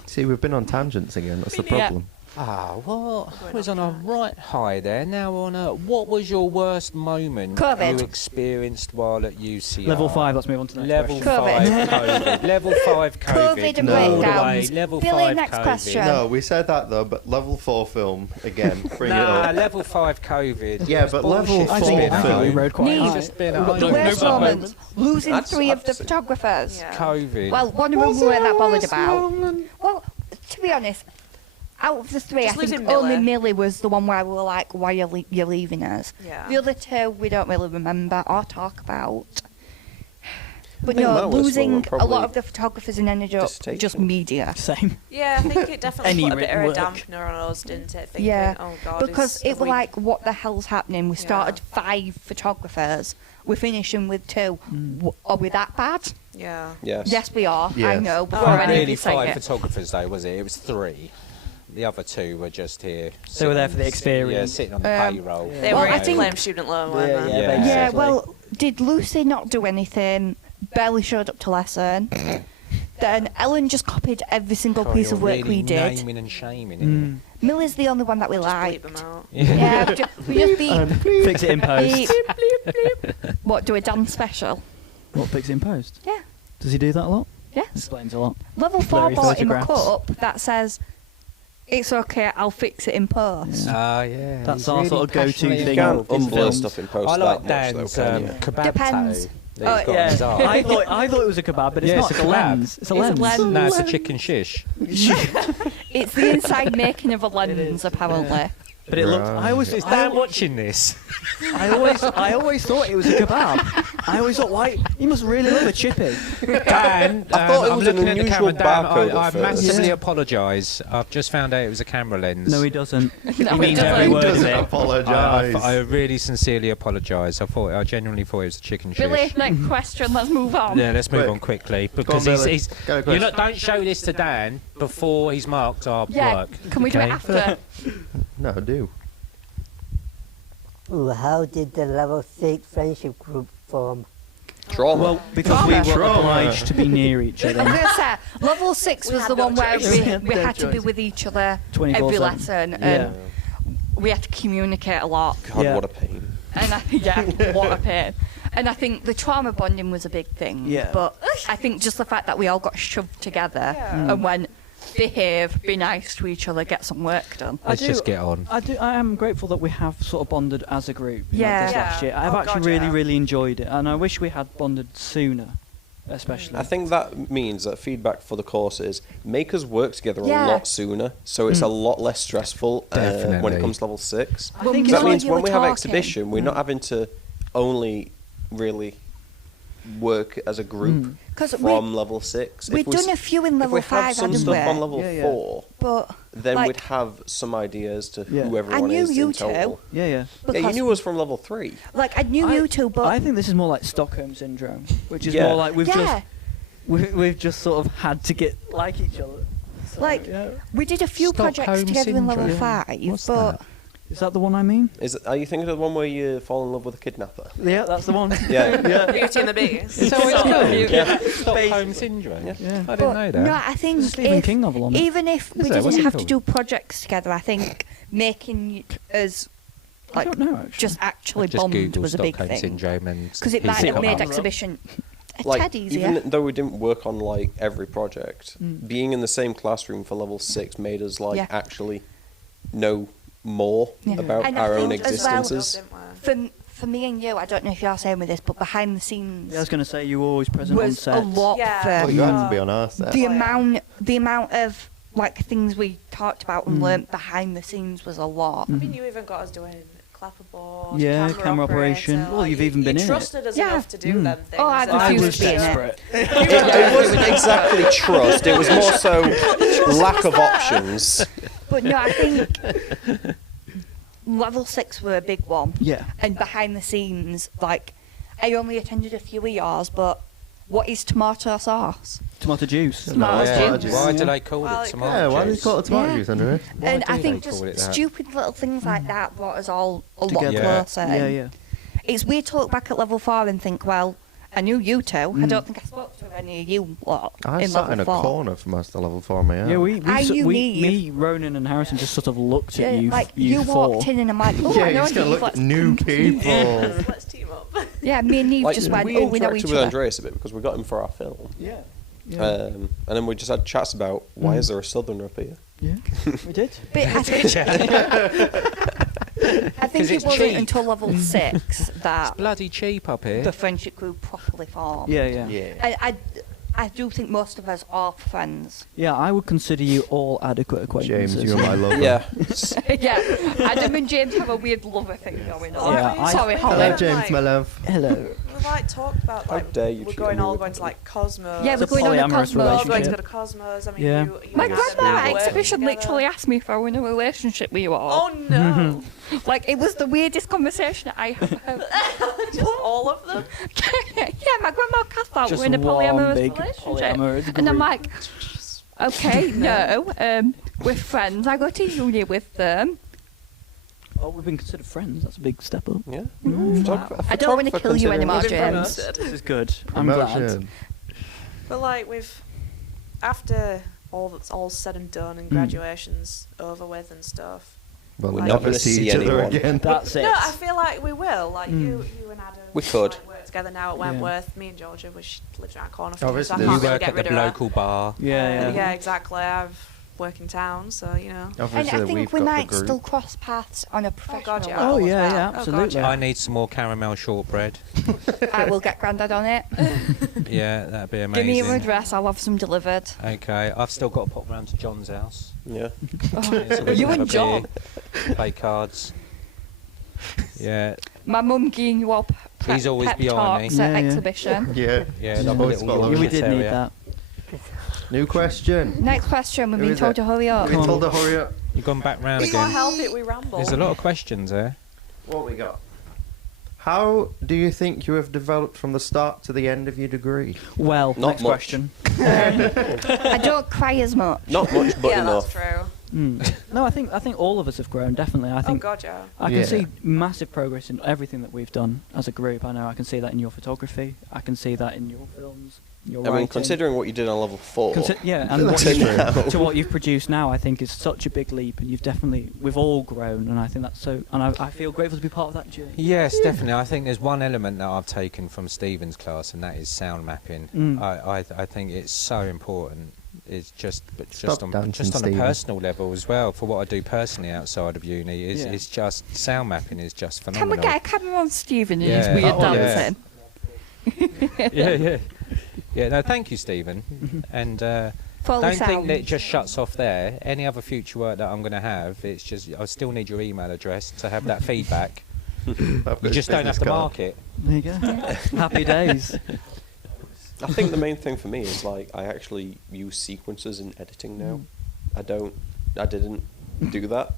See, we've been on tangents again. That's the Yeah. problem. Ah, what? Going Was on on a right high there. Now on a. What was your worst moment COVID. you experienced while at UCR? Level 5. Let's move on to the next Level question. 5 COVID. Level 5 COVID. COVID and No. all the breakdowns. way. Level Billy, 5 next COVID. question. No, we said that though, but level 4 film again. Bring it Nah, up. level 5 COVID. Yeah, It's but bullshit. level It's I four think, been I a think we film. rode quite Need- high. It's just been a The high. worst moments, losing I'd- 3 of the I'd say- photographers. Yeah. COVID. Well, one of them we weren't that bothered about. Well, to be honest, out of the 3, Just I think losing only Millie. Millie was the one where we were like, why are you leaving us? Yeah. The other 2 we don't really remember or talk about. But think no, my worst one losing were a probably lot of the photographers and ended up dissertation. just media. Same. Yeah, I think it definitely Any put a bit of a written work. dampener on us, didn't it? Thinking, Yeah, oh God, because is- it have was we- like, what the hell's happening? We Yeah. started 5 photographers. We're finishing with 2. Are we that bad? Yeah. Yes. Yes, we are. I Yes. know. Before Oh, any of really you say 5 it. photographers though, was it? It was 3. The other 2 were just here. They were there for the Yeah, experience. sitting on the payroll. They Well, were I here to think- claim student loan, weren't Yeah, they? yeah, Yeah. Yeah, basically. well, did Lucy not do anything? Barely showed up to lesson. Then Ellen just copied every single God, piece you're of work really we did. Naming and shaming it. Mm. Millie's the only one that we Just like. bleep them out. Yeah, we just beat. Fix it in post. What, do a dance special? What, fix it in post? Yeah. Does he do that a lot? Yes. Explains a lot. Level 4 Blurry bought him a photographs. cup that says, it's okay, I'll fix it in post. Ah, yeah. That's he's our really sort of go-to passionate You thing. about can't his unblur films. stuff in post I that like much, Dan's though, can you? kebab Depends. tattoo that he's got on his arm. I thought it was a kebab, but it's Yeah, not. it's It's a a kebab. lens. It's a It's a lens. lens. No, it's a chicken shish. It's the inside making of a lens, apparently. But it looked. Right. I always. Is Dan watching this? I always thought it was a kebab. I always thought, why? He must really love a chippy. Dan, I thought it I'm was an looking at the unusual camera, Dan, barcode at I first. massively Yeah. apologise. I've just found out it was a camera lens. No, he doesn't. No, he he means doesn't. every He word of doesn't it. apologise. I really sincerely apologise. I genuinely thought it was a chicken shish. Billy, next question, let's move on. Yeah, let's move Quick. on quickly Go on, because Billy. he's Go, you Chris. know, don't show this to Dan before he's marked our Yeah, work. can we do it okay? after? No, do. Ooh, how did the level 6 friendship group form? Trauma. Well, because we were Trauma. obliged to be near each I'm other. going to say, level 6 We was had the no one where choice. We we had we no had to be choice. with each other 24/7. every lesson, Yeah. and we had to communicate a lot. God, Yeah. what a pain. And what a pain. And I think the trauma bonding was a big thing. Yeah. But I think just the fact that we all got shoved together Yeah. and went, behave, be nice to each other, get some work done. I Let's do- just get on. I am grateful that we have sort of bonded as a group. Yeah. This last Yeah. year. I've Oh, actually God, really, yeah. really enjoyed it, and I wish we had bonded sooner, especially. I think that means that feedback for the course is make us work together Yeah. a lot sooner, so it's a lot less stressful when Definitely. it comes to level 6. I think Well, That While means you when were we have talking- exhibition, we're not having to only really work as a group Because from level 6. we'd done a few in if level we have 5, some hadn't stuff we? on level Yeah, yeah. 4, But then like, we'd have some ideas to Yeah. who I everyone knew is you in total. two. yeah, yeah. Yeah, you because- knew us from level 3. Like, I knew you two, but I think this is more like Stockholm syndrome, which is Yeah. more like yeah, we've just sort of had to get like each other. So, Like, yeah. we did a few projects Stockholm together in level syndrome. 5, What's but that? Is that the one I mean? Are you thinking of the one where you fall in love with a kidnapper? Yeah, that's the one. Yeah. Beauty and the Beast. So it's good. Yeah. Stockholm syndrome. Yeah. Yeah. I but didn't know that. no, I think There's a Stephen if, King novel on it. even if we Is there? What's didn't it have to called? do projects together, I think making us I like don't know actually. just actually Just bond Google was a big Stockholm thing syndrome and because it he's might have come made up. exhibition a Like, tad easier. even though we didn't work on like every project, Mm. being in the same classroom for level 6 made us like Yeah. actually know more Yeah. about And I our own think as well- existences. For me and you, I don't know if you're saying with this, but behind the scenes Yeah, I was going to say you were always present on was set. a lot Yeah. Oh, for you had to be on our set. the Oh, yeah. amount of like things we talked about and learnt behind the scenes was a lot. I mean, you even got us doing clapperboard, Yeah, camera, camera operation. operator, Well, like, you've even been you in it. trusted us Yeah. enough to do Mm. them things. Oh, I and refused was to be in it. desperate. It wasn't exactly trust, it was more so lack of options. But no, I think level 6 were a big one. Yeah. And behind the scenes, like, I only attended a few of yours, but what is tomato sauce? Tomato juice. Tomato Yeah. juice. Why do they call Well, it it tomato Yeah, why do you juice? call it tomato Yeah. juice, Andrew? Why And do I they think call it just that? stupid little things like that brought us all a lot Together. closer. Yeah, yeah. It's weird to look back at level 4 and think, well, I knew you two. I don't think I spoke to any of you lot I in sat level in a 4. corner for most of level 4, mate. Yeah, we I knew me, Neve. Ronan and Harrison just sort of looked at you. like you walked four. in and I'm like, oh, Yeah, I you know just gotta Neve, look let's at new people. Let's team up. Yeah, me and Neve Like, just went, we oh, we know interacted each with other. Andreas a bit because we got him for our film. Yeah. And then we just had chats about why is there a southerner up here? Yeah. We did. But I think, I think it it's wasn't cheap. until level 6 that Bloody cheap up here. the friendship group properly formed. Yeah, yeah. Yeah. I do think most of us are friends. Yeah, I would consider you all adequate acquaintances. James, you are my lover. Yeah. Yeah, Adam and James have a weird lover thing going on. Yeah, I- Sorry, Hello, Hello, Holly. James, my love. Hello. We like talked about How like dare you we're treat going me all with going to like Cosmos. Yeah, It's we're a going on a polyamorous Cosmos. We're all going to relationship. go to Cosmos. I mean, Yeah. you My and Adam grandma work exhibition together. literally asked me if I were in a relationship with you all. Oh no! Like, it was the weirdest conversation I have heard. Just all of them. Yeah, my grandma cast out Just we're in a one polyamorous big relationship. polyamorous And I'm group. like, okay, no, we're friends. I go to uni with them. Oh, we've been considered friends. That's a big step up. Yeah. I don't want to kill you anymore, We've been James. promoted. This is good. I'm glad. Promotion. But like we've after all that's all said and done and graduation's over with and stuff. Well, we'll Like- Not never gonna see see each other anyone. again. That's it. No, I feel like we will. Like you and Adam. We could. Like, work together now at Yeah. Wentworth. Me and Georgia, which lives around the corner from me, so I Obviously. can't You really work get at rid the of her. local bar. Yeah, yeah. Yeah, exactly. I've work in town, so you know. And Obviously, I think we've we got the might group. still cross paths on a professional God, yeah. level Oh, as yeah, well. yeah, Oh, God, absolutely. yeah. I need some more caramel shortbread. I will get Grandad on it. Yeah, that'd be Give amazing. me your address, I'll have some delivered. Okay, I've still got to pop round to John's house. Yeah. Yeah, so we You can have and a John. beer, play cards. Yeah, My mum giving you all He's always pep behind me. talks at Yeah, yeah. exhibition. Yeah. yeah, She's like a always little following Yeah, we Yorkshire did need Terrier. that. New question. Next question, we've Who been is told it? to hurry up. We Come on. told her hurry up. You've gone back round We can't again. help it, we ramble. There's a lot of questions there. What we got? How do you think you have developed from the start to the end of your degree? Well, Not next much. question. I don't cry as much. Not much, but yeah, enough. that's true. No, I think all of us have grown. Definitely, I Oh think god, yeah. I can Yeah. see massive progress in everything that we've done as a group. I know I can see that in your photography. I can see that in your films, your I writing. mean, considering what you did on level 4, Yeah, and That's what true. to what you've produced now, I think is such a big leap, and we've all grown, and I think that's so. And I feel grateful to be part of that journey. Yes, definitely. I think there's one element that I've taken from Stephen's class, and that is sound mapping. Mm. I think it's so important. It's just Stop on dancing, a Stephen. personal level as well. For what I do personally outside of uni, is Yeah. it's just sound mapping is just Can phenomenal. we get a camera on Stephen and his Yeah. weird Oh, yeah. dancing? Yeah. No, thank you, Stephen. And Fully don't think sound. that it just shuts off there. Any other future work that I'm going to have, it's just I still need your email address to have that feedback. You just don't have to mark it. There you go. Happy days. I think the main thing for me is like I actually use sequences in editing now. I didn't do that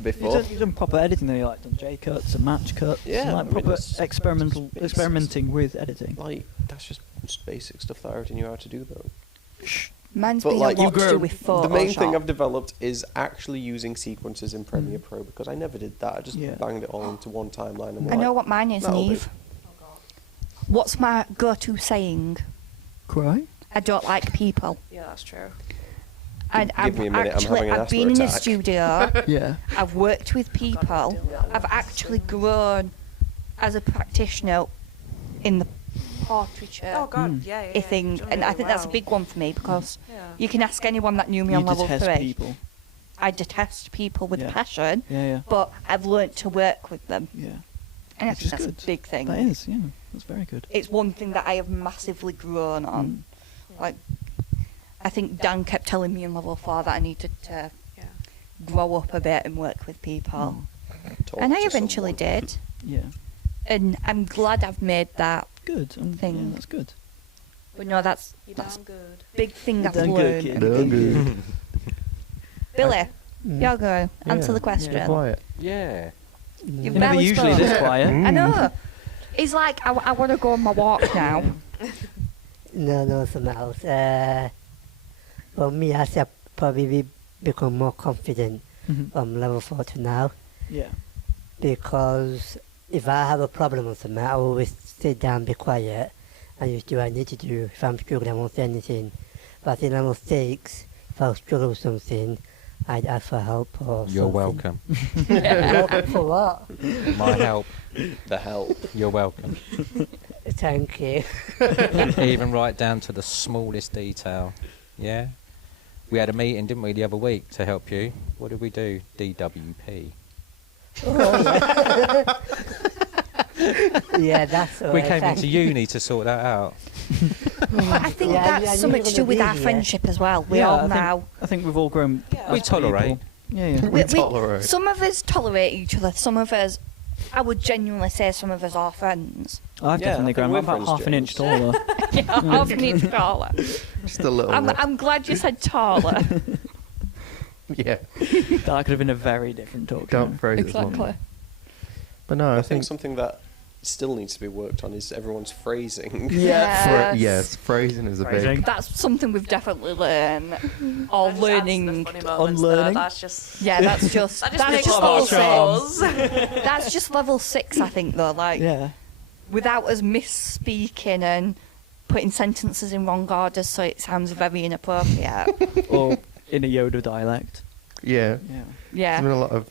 before. You've done proper editing, though. You like done J cuts and match cuts. Yeah, and, I like mean, proper it's experimenting with editing. Like that's just basic stuff that I already knew how to do though. Mine's But been like a lot to do with Photoshop. the main thing I've developed is actually using sequences in Premiere Pro because I never did that. I just Yeah. banged it all into one timeline and I know what mine is, that'll do. Neve. What's my go-to saying? Cry? I don't like people. Yeah, that's true. And Give me a minute, I'm having an I've been in asthma a attack. studio. Yeah. I've worked with people. I've actually grown as a practitioner in the portraiture Oh god, yeah, yeah. thing, Done and I really think that's a well. big one for me because Yeah. you can ask anyone that knew me You on level detest 3. people. I detest people with Yeah. passion, Yeah, but I've learnt to work with them, yeah. and I Which think is that's good. a big thing. That is, yeah. That's very good. It's one thing that I have massively grown on. Like, I think Dan kept telling me in level 4 that I needed to Yeah. grow up a bit and work with people, Talk and I to eventually someone. did. Yeah. And I'm glad I've made that. Good. Thing. Yeah, that's good. But no, that's You're that's damn good. big thing I've Done good, learned. kid. They're good. Billy, Y'all go. Answer the question. Quiet. Yeah. You've You're never barely usually spoke. this quiet. I know. He's like, I want to go on my walk now. No, something else. For me, I should probably become more confident Mhm. from level 4 to now, Yeah. because if I have a problem with something, I always sit down, be quiet, and just do what I need to do. If I'm struggling, I won't say anything. But in level 6, if I struggle with something, I'd ask for help or You're something. welcome. Welcome for what? My help. The help. You're welcome. Thank you. Even right down to the smallest detail. Yeah? We had a meeting, didn't we, the other week to help you? What did we do? DWP. Yeah, that's all We right, came thank into you. uni to sort that out. I think Yeah, I that's knew something you to were do with gonna our be here. friendship as well. We Yeah, all I think- now. I think we've all grown. Yeah. We as tolerate. people. Yeah, yeah. We tolerate. Some of us tolerate each other. Some of us, I would genuinely say, some of us are friends. I've Yeah, I definitely think grown. we're I'm about friends, half an inch James. taller. Yeah, half an inch taller. Just a little bit. I'm glad you said taller. Yeah. That could have been a very different talk. Don't phrase it as Exactly. one. But no, I I think think something that still needs to be worked on is everyone's phrasing. Yes. yes, phrasing is a Phrasing. big. That's something we've definitely learned. Or That just adds to the learning. funny moments, though. unlearning. That's just. Yeah, that's just That just that's makes just part us of level our six. us. That's just level 6, I think, though. Like Yeah. without us misspeaking and putting sentences in wrong order, so it sounds very inappropriate. Or in a Yoda dialect. Yeah. Yeah. Yeah. There's been a lot of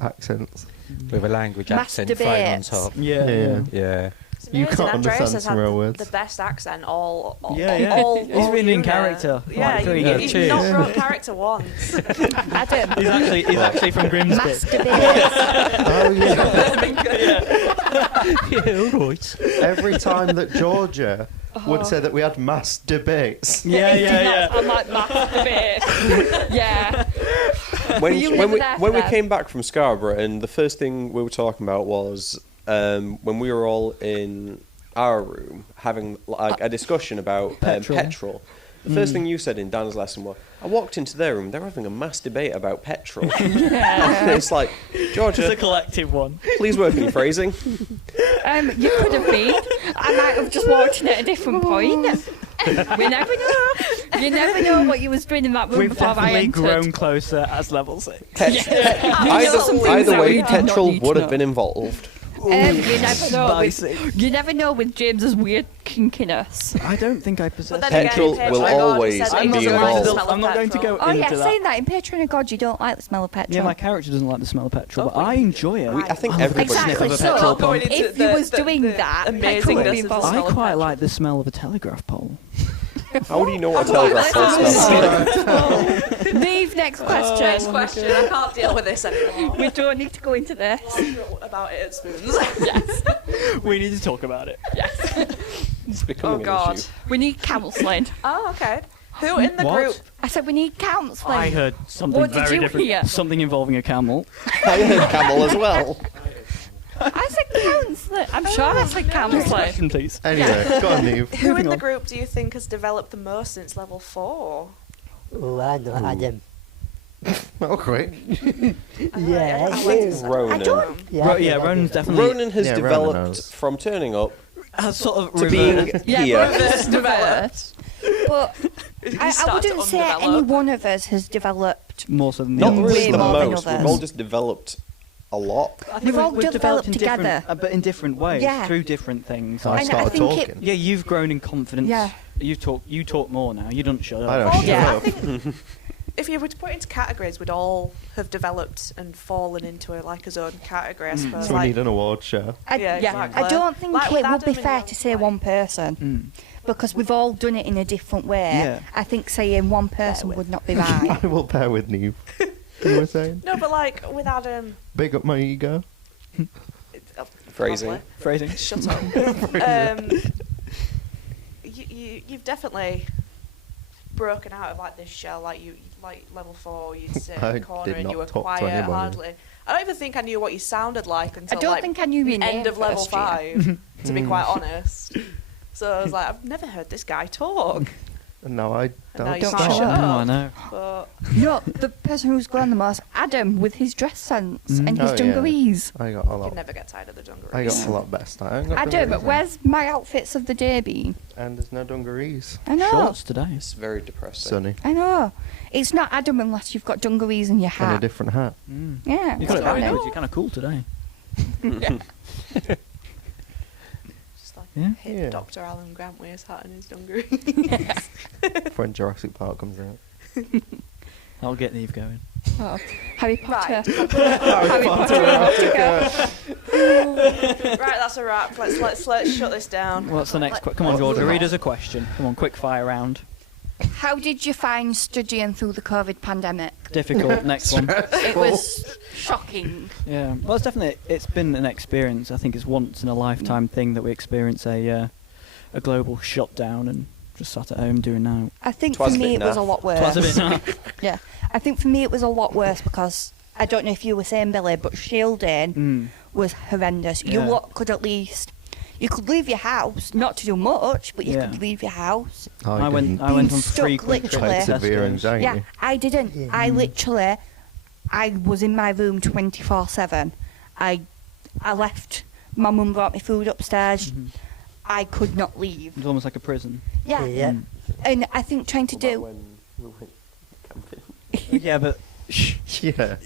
accents. With a language accent thrown on Masturbates. top. Yeah. Yeah. Yeah. It's You amazing. can't Andreas understand has some had real the, words. the best accent all Yeah, yeah. all He's been in unit. character for Yeah, like 3 you, years. you've Cheers. not broke character once. Adam. He's actually from Grimsby. Masturbate. Oh yeah. Yeah, all right. Every time that Georgia would say that we had mass debates. Yeah, yeah, yeah. I'm like masturbate. Yeah. When, You when never we there for when we that. came back from Scarborough, and the first thing we were talking about was when we were all in our room having like a discussion about Petrol. petrol. The first thing you said in Dan's lesson was, I walked into their room, they're having a mass debate about petrol. And it's like, Just a Georgia, collective one. please work on your phrasing. You could have been. I might have just walked in at a different point. We never know. You never know what you was doing in that room We've before I definitely entered. grown closer as level 6. Either, some things either that we way, did not petrol need to would have know. been involved. You never know. Spicy. You never know with James's weird kinkiness. I don't think I possess But then Petrol again, will Patreon always said that be he doesn't like the involved. smell of I'm not going to petrol. go Oh into yeah, that. saying that in Patreon of God, you don't like the smell of petrol. Yeah, my character doesn't like the smell of petrol, but I enjoy it. I think I love the everybody sniff Exactly. of a So petrol Going pump. into if you was doing the that, petrol amazingness would be of the involved. I smell of quite petrol. like the smell of a telegraph pole. How do you know what a telegraph pole smells like? Neve, next question. Next question. I can't deal with this anymore. We don't need to go into this. About it at Spoons. Yes. We need to talk about it. It's becoming Oh an God. issue. We need counselling. Oh, okay. Who in the What? group? I said we need counselling. I heard something What did very you different. hear? Something involving a camel. I heard camel as well. I said counselling. I'm sure I said counselling. Question, please. Anyway, go on, Neve. Who in Moving the on. group do you think has developed the most since level 4? Oh, I know Adam. Oh, great. Yeah, I you. went to I don't. Yeah, Yeah, I do. Ronan's definitely Ronan has Yeah, Ronan developed has. from turning up has sort of to being reversed. Yeah, here. reverse developed. But I start to wouldn't say any undevelop. one of us has developed. more so than the Not others. really Way the more than most. We've others. all just developed a lot. I think We've all developed in together. different, but in different ways, Yeah. through different things. I Like- I started think talking. it- yeah, you've grown in confidence. Yeah. You talk more now. You don't shut up. I don't Oh, shut yeah, I up. think if you were to put it into categories, we'd all have developed and fallen into like a zone category, I suppose. So we like, need an award show. Yeah, exactly. I don't think Like it with would be Adam fair and to say like- one person Mm. because we've all done it in a different way. Yeah. I think saying one person with. would not be right. I will bear with Neve. You were saying? no, but like with Adam, Big up my ego. Phrasing. lovely. Phrasing. Shut up. You've definitely broken out of like this shell. Like you, like level 4, you'd sit in I the corner did and not you were talk to quiet, anybody. hardly. I don't even think I knew what you sounded like until I don't like think I knew your the name end of level first year. 5. To be quite honest, so I was like, I've never heard this guy talk. No, I And now don't. you Don't can't shut shut up. No, I up. know. But No, the person who's gone the most, Adam, with his dress sense and his Oh, yeah. dungarees. I got a you lot. can never get tired of the dungarees. I got a lot better style. I ain't got Adam, dungarees where's my outfits of the day been? And there's no dungarees. I know. Shorts today. It's very depressing. Sunny. I know. It's not Adam unless you've got dungarees in your And a hat. different hat. Mm. Yeah. You got it That's backwards. right. You're kind of cool today. Just like Yeah. hit Yeah. Dr. Alan Grant with his hat and his dungarees. When Jurassic Park comes out. I'll get Eve going. Oh, Harry Potter. Right. Harry Potter. Right, that's a wrap. Let's shut this down. What's the next? Come on, Georgia. Read us a question. Come on, quick fire round. How did you find studying through the COVID pandemic? Difficult. Next one. It was shocking. Yeah. Well, it's been an experience. I think it's once in a lifetime thing that we experience a global shutdown and just sat at home doing now. I think Twas for a me bit it was a naff. lot worse. Twas a bit naff. Yeah. I think for me it was a lot worse because I don't know if you were saying, Billy, but shielding Mm. was horrendous. You Yeah. lot could at least. You could leave your house, not to do much, but you Yeah. could leave your house. I went didn't. on Being frequent stuck trips literally. to Severe Tesco's. anxiety. Yeah, I didn't. Yeah. I literally, I was in my room 24/7. I left. My mum brought me food upstairs. Mhm. I could not leave. It was almost like a prison. Yeah. Yeah. Mm. And I think trying to What about do. when we went camping? Yeah, but Yeah.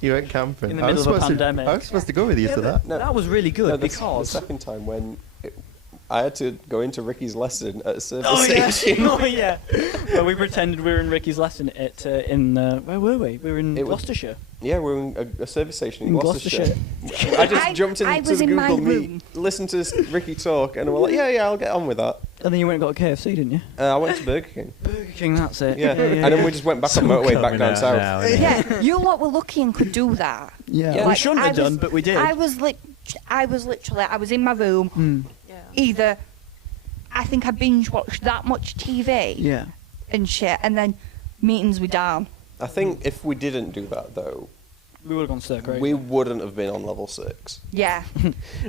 You went camping. In the I was middle of a supposed to- pandemic. I was supposed to go with you to that. No. that was really good No, the because. second time when I had to go into Ricky's lesson at a service Oh yeah, station. oh yeah. Well, we pretended we were in Ricky's lesson at where were we? We were in It was- Gloucestershire. Yeah, we were in a service station in In Gloucestershire. I just jumped I into was the in my Google Meet, room. listened to Ricky talk, and I was like, yeah, I'll get on with that. And then you went and got a KFC, didn't you? I went to Burger King. Burger King, that's it. Yeah, and then we just went back on motorway back down south. Yeah, you lot were lucky and could do that. Yeah, Yeah. we Like, shouldn't I have done, was- but we did. I was literally, I was in my room. Mm. Yeah. Either, I think I binge watched that much TV Yeah. and shit, and then meetings were down. I think if we didn't do that, though, We would have gone stir crazy. we wouldn't have been on level 6. Yeah.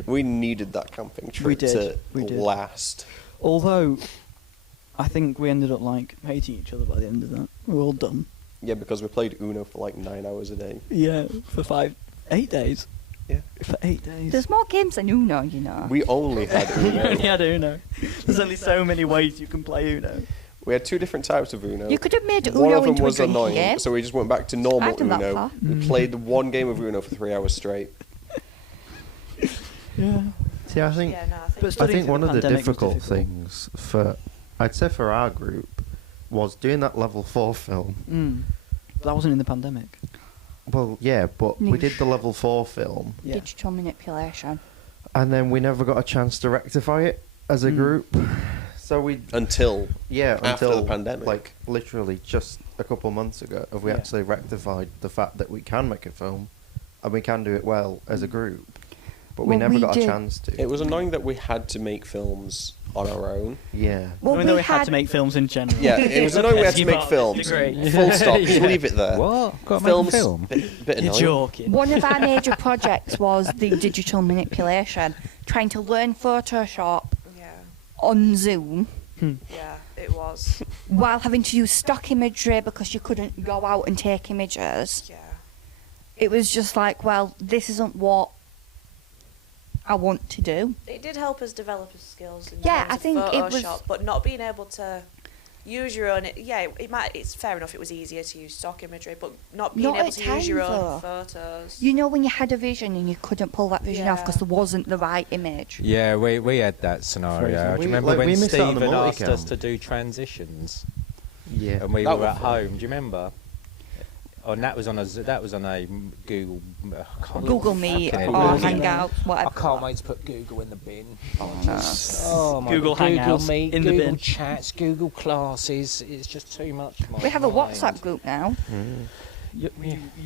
We needed that camping trip We did, to we did. last. Although, I think we ended up like hating each other by the end of that. We were all done. Yeah, because we played Uno for like 9 hours a day. Yeah, for 8 days. Yeah. For 8 days. There's more games than Uno, you know. We only had We only Uno. had Uno. There's only so many ways you can play Uno. We had 2 different types of Uno. You could have made One Uno of them into a was drinking annoying, game. so we just went back to normal I've done that Uno. before. We played one game of Uno for 3 hours straight. Yeah. See, I think Yeah, no, I think. But I studying think through one the of the pandemic was difficult difficult. things I'd say for our group was doing that level 4 film. Mm. That wasn't in the pandemic. Well, yeah, but we did Niche. the level 4 film, Yeah. Digital manipulation. and then we never got a chance to rectify it as a Mm. group. So we, Until yeah, After until the pandemic. like literally just a couple months ago, have we Yeah. actually rectified the fact that we can make a film and we can do it well as a group, but we Well, never we got a did. chance to. it was annoying that we had to make films on our own. Yeah. Well, Even though we had to make films in general. Yeah, it was annoying we had to Keep make up, films. disagree. Full stop. Just Yeah. leave it there. What? Got to Films, make a film? bit You're annoying. joking. One of our major projects was the digital manipulation, trying to learn Photoshop Yeah, on Zoom yeah, it was. while having to use stock imagery because you couldn't go out and take images. Yeah. It was just like, well, this isn't what I want to do. It did help us develop his skills in Yeah, terms I of think it was- Photoshop, but not being able to use your own. Yeah, it might. It's fair enough. It was easier to use stock imagery, but not being Not able at to use your times, own though. photos. You know when you had a vision and you couldn't pull that vision off Yeah. because there wasn't the right image. Yeah, we had that scenario. Do We- you remember like, we when missed out on the Stephen asked multicam. us to do transitions Yeah. and we That were was at fun. home? Do you remember? Oh, and that was on a Google. I can't Google fucking Meet hell. or Google Meet. Hangouts, I whatever. can't wait to put Google in the bin. no. Oh my Google God. Google Hangouts Meet, in the Google bin. Chats, Google Classes. It's just too much. for my We have a mind. WhatsApp group now. You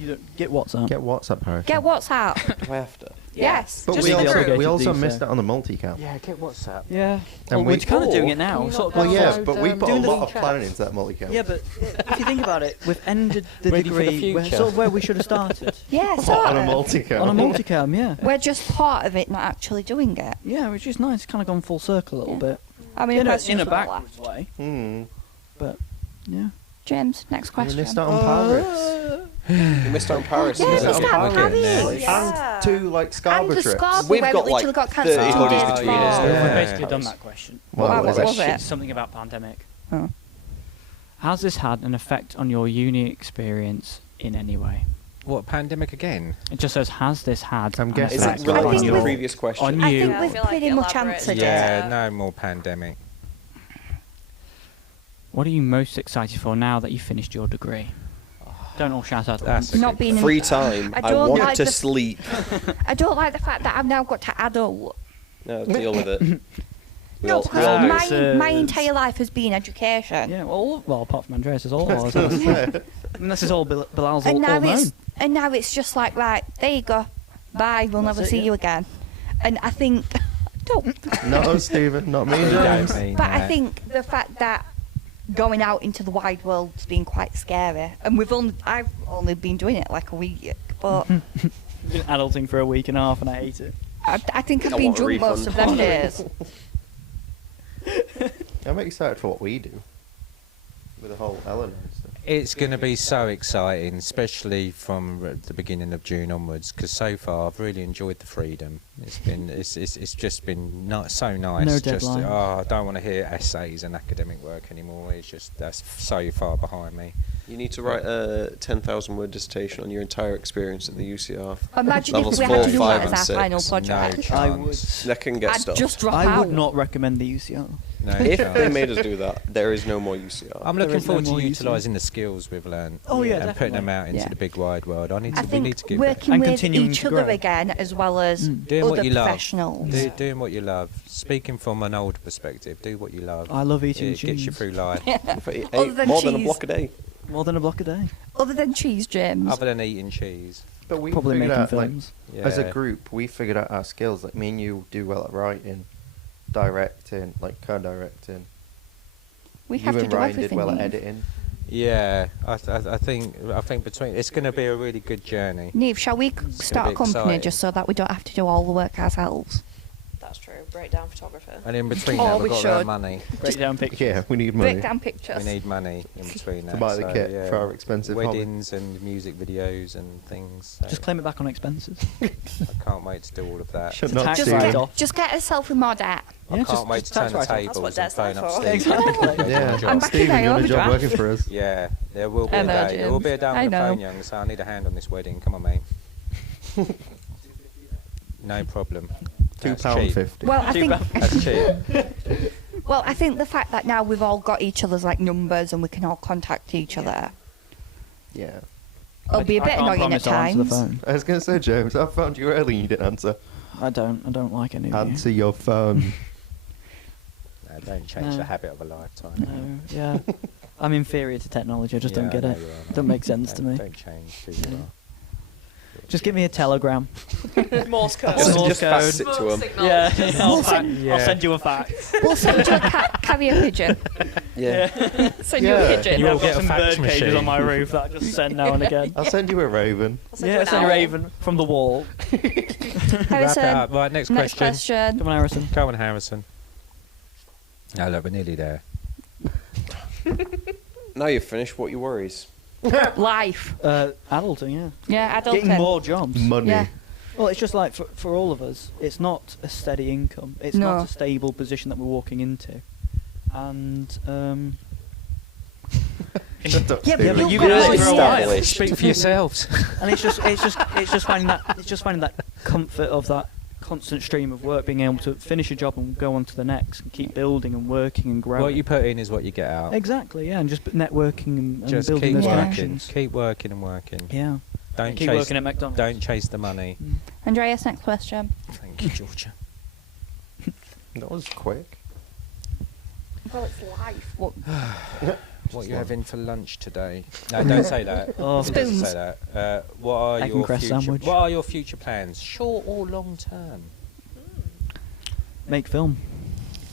don't get WhatsApp. Get WhatsApp, Harry. Get WhatsApp. Do I have to? Yes. But Just we in the also, group. we also Obligated to do missed so. out on the multicam. Yeah, get WhatsApp. Yeah. And Well, we- we're kind of doing it now. Can you Sort of Well, not yeah, download, but we put a doing the lot of chats? planning into that multicam. Yeah, but if you think about it, we've ended the Ready for the degree where, future. sort of where we should have started. Yeah, on a sort of. multicam. On a multicam, yeah. We're just part of it, not actually doing it. Yeah, which is nice. Kind of gone full circle a little Yeah. bit. I mean, In a questions were backwards left. way, Hmm. but Yeah. James, next You question. missed out on Paris. You missed out on Paris. Yeah, didn't missed you? out on We're getting there. Paris. Yeah. And 2 like And Scarborough the trips. Scarborough We've where got, it literally like, got cancelled 30 2 holidays days between before. us. We've Yeah. basically done that question. What was was it? It's something about pandemic. Oh. Has this had an effect on your uni experience in any way? What, pandemic again? It just says, has this had I'm an guessing Is effect it Right. related on to the your... previous question? on I you. think Yeah, I we've feel like pretty it much elaborates answered it. Yeah, no more pandemic. What are you most excited for now that you've finished your degree? Don't all shout out at That's once. Not being Free time. I I don't want like to the- sleep. I don't like the fact that I've now got to adult. No, deal with it. We No, all because do. my It's, entire life has been education. Yeah, well, apart from Andreas, it's all ours. And this is all Bilal's and all now known. it's just like, right, there you go, bye, we'll That's never it, see yeah. you again. And I think, don't. No, Stephen, not me, You James. don't mean But I that. think the fact that going out into the wide world's been quite scary, and I've only been doing it like a week, but Been adulting for a week and a half and I hate it. I think I've I been want a drunk most of refund. them days. I'm excited for what we do with the whole Eleanor stuff. It's going to be so exciting, especially from the beginning of June onwards, because so far I've really enjoyed the freedom. It's just been so nice. No just, deadlines. I don't want to hear essays and academic work anymore. It's just that's so far behind me. You need to write a 10,000 word dissertation on your entire experience at the UCR. Imagine Levels if we had 4, to do 5 that and as our final 6. project. No I chance. would. That can get I'd stuff. just drop I out. would not recommend the UCR. No If chance. they made us do that, there is no more UCR. I'm There looking is no forward to more UCR. utilising the skills we've learned. Oh, yeah, and putting them definitely. out into Yeah. the big wide world. I we need think to give working And with continuing each to other grow. again, as well as doing other what you love. professionals. Doing what you love. Speaking from an older perspective, do what you love. I love eating It gets you cheese. through life. If I Other ate than more than a cheese. block a day. More than a block a day. Other than cheese, James. Other than eating cheese. But we Probably figured making out, like, films. Yeah. as a group, we figured out our skills. Like me and you do well at writing, directing, like co-directing. we have you to and do Ryan everything. did well at Neve. editing. Yeah, I think between it's going to be a really good journey. Neve, shall we gonna start a be company exciting. just so that we don't have to do all the work ourselves? That's true. Breakdown photographer. And in between Oh, that, we we've got to earn should. money. Breakdown pictures. Yeah, we need money. Breakdown pictures. We need money in between that. To buy the so, kit yeah. for our expensive hobby. weddings and music videos and things. So Just claim it back on expenses. I can't wait to do all of that. Should It's a not tax do Just write it. off. just get yourself with more debt. I Yeah, can't wait just to turn the tax write-off. That's what tables and debt's phone there up for. Steve. Exactly. Yeah, I'm back in Stephen, you want a job overdraft. working for us? Yeah, there will be I a know, day. There will be a James. day on I the know. phone, young, so I need a hand on this wedding. Come on, mate. No problem. That's cheap. £2.50. Well, I think. That's cheap. Well, I think the fact that now we've all got each other's like numbers and we can all contact each other. Yeah. It'll be a I bit can't annoying at promise I'll answer the times. phone. I was going to say, James, I found you early and you didn't answer. I don't like any of Answer your phone. No, don't change No. the habit of a lifetime. you. No, yeah. I'm inferior to technology. I just don't Yeah, get I it. know you are, Don't mate. make sense to me. Don't change who you are. Just give me a telegram. Morse code. Just Morse Just fax code. it to him. Yeah, I'll Yeah. send you a fax. We'll send you a carrier pigeon. Yeah. Send you a Yeah. pigeon. You will I've got get a some fax bird cages machine. on my roof that I just send now and again. I'll send you a raven. I'll send you Yeah, an send a owl. raven from the wall. Wrap it Harrison, up. Right, next next question. question. Come on, Harrison. Come on, Harrison. No, look, we're nearly there. Now you've finished. What are your worries? Life. Adulting, yeah. Yeah, adulting. Getting more jobs. Money. Yeah. Well, it's just like for all of us, it's not a steady income. It's No. not a stable position that we're walking into. And Shut up, Yeah, but Stephen. but you've got been all doing it for a these while. years. Speak for yourselves. and it's just finding that comfort of that constant stream of work, being able to finish a job and go on to the next, and keep building and working and growing. What you put in is what you get out. Exactly, yeah, and just networking and Just building keep those working. connections. Keep working and working. Yeah, Don't keep chase. working at McDonald's. Don't chase the money. Andreas, next question. Thank you, Georgia. That was quick. Well, it's life. What? What are you having for lunch today? No, don't say that. Oh, Don't Spoons. say that. What are Egg and your cress future? sandwich. What are your future plans, short or long term? make film.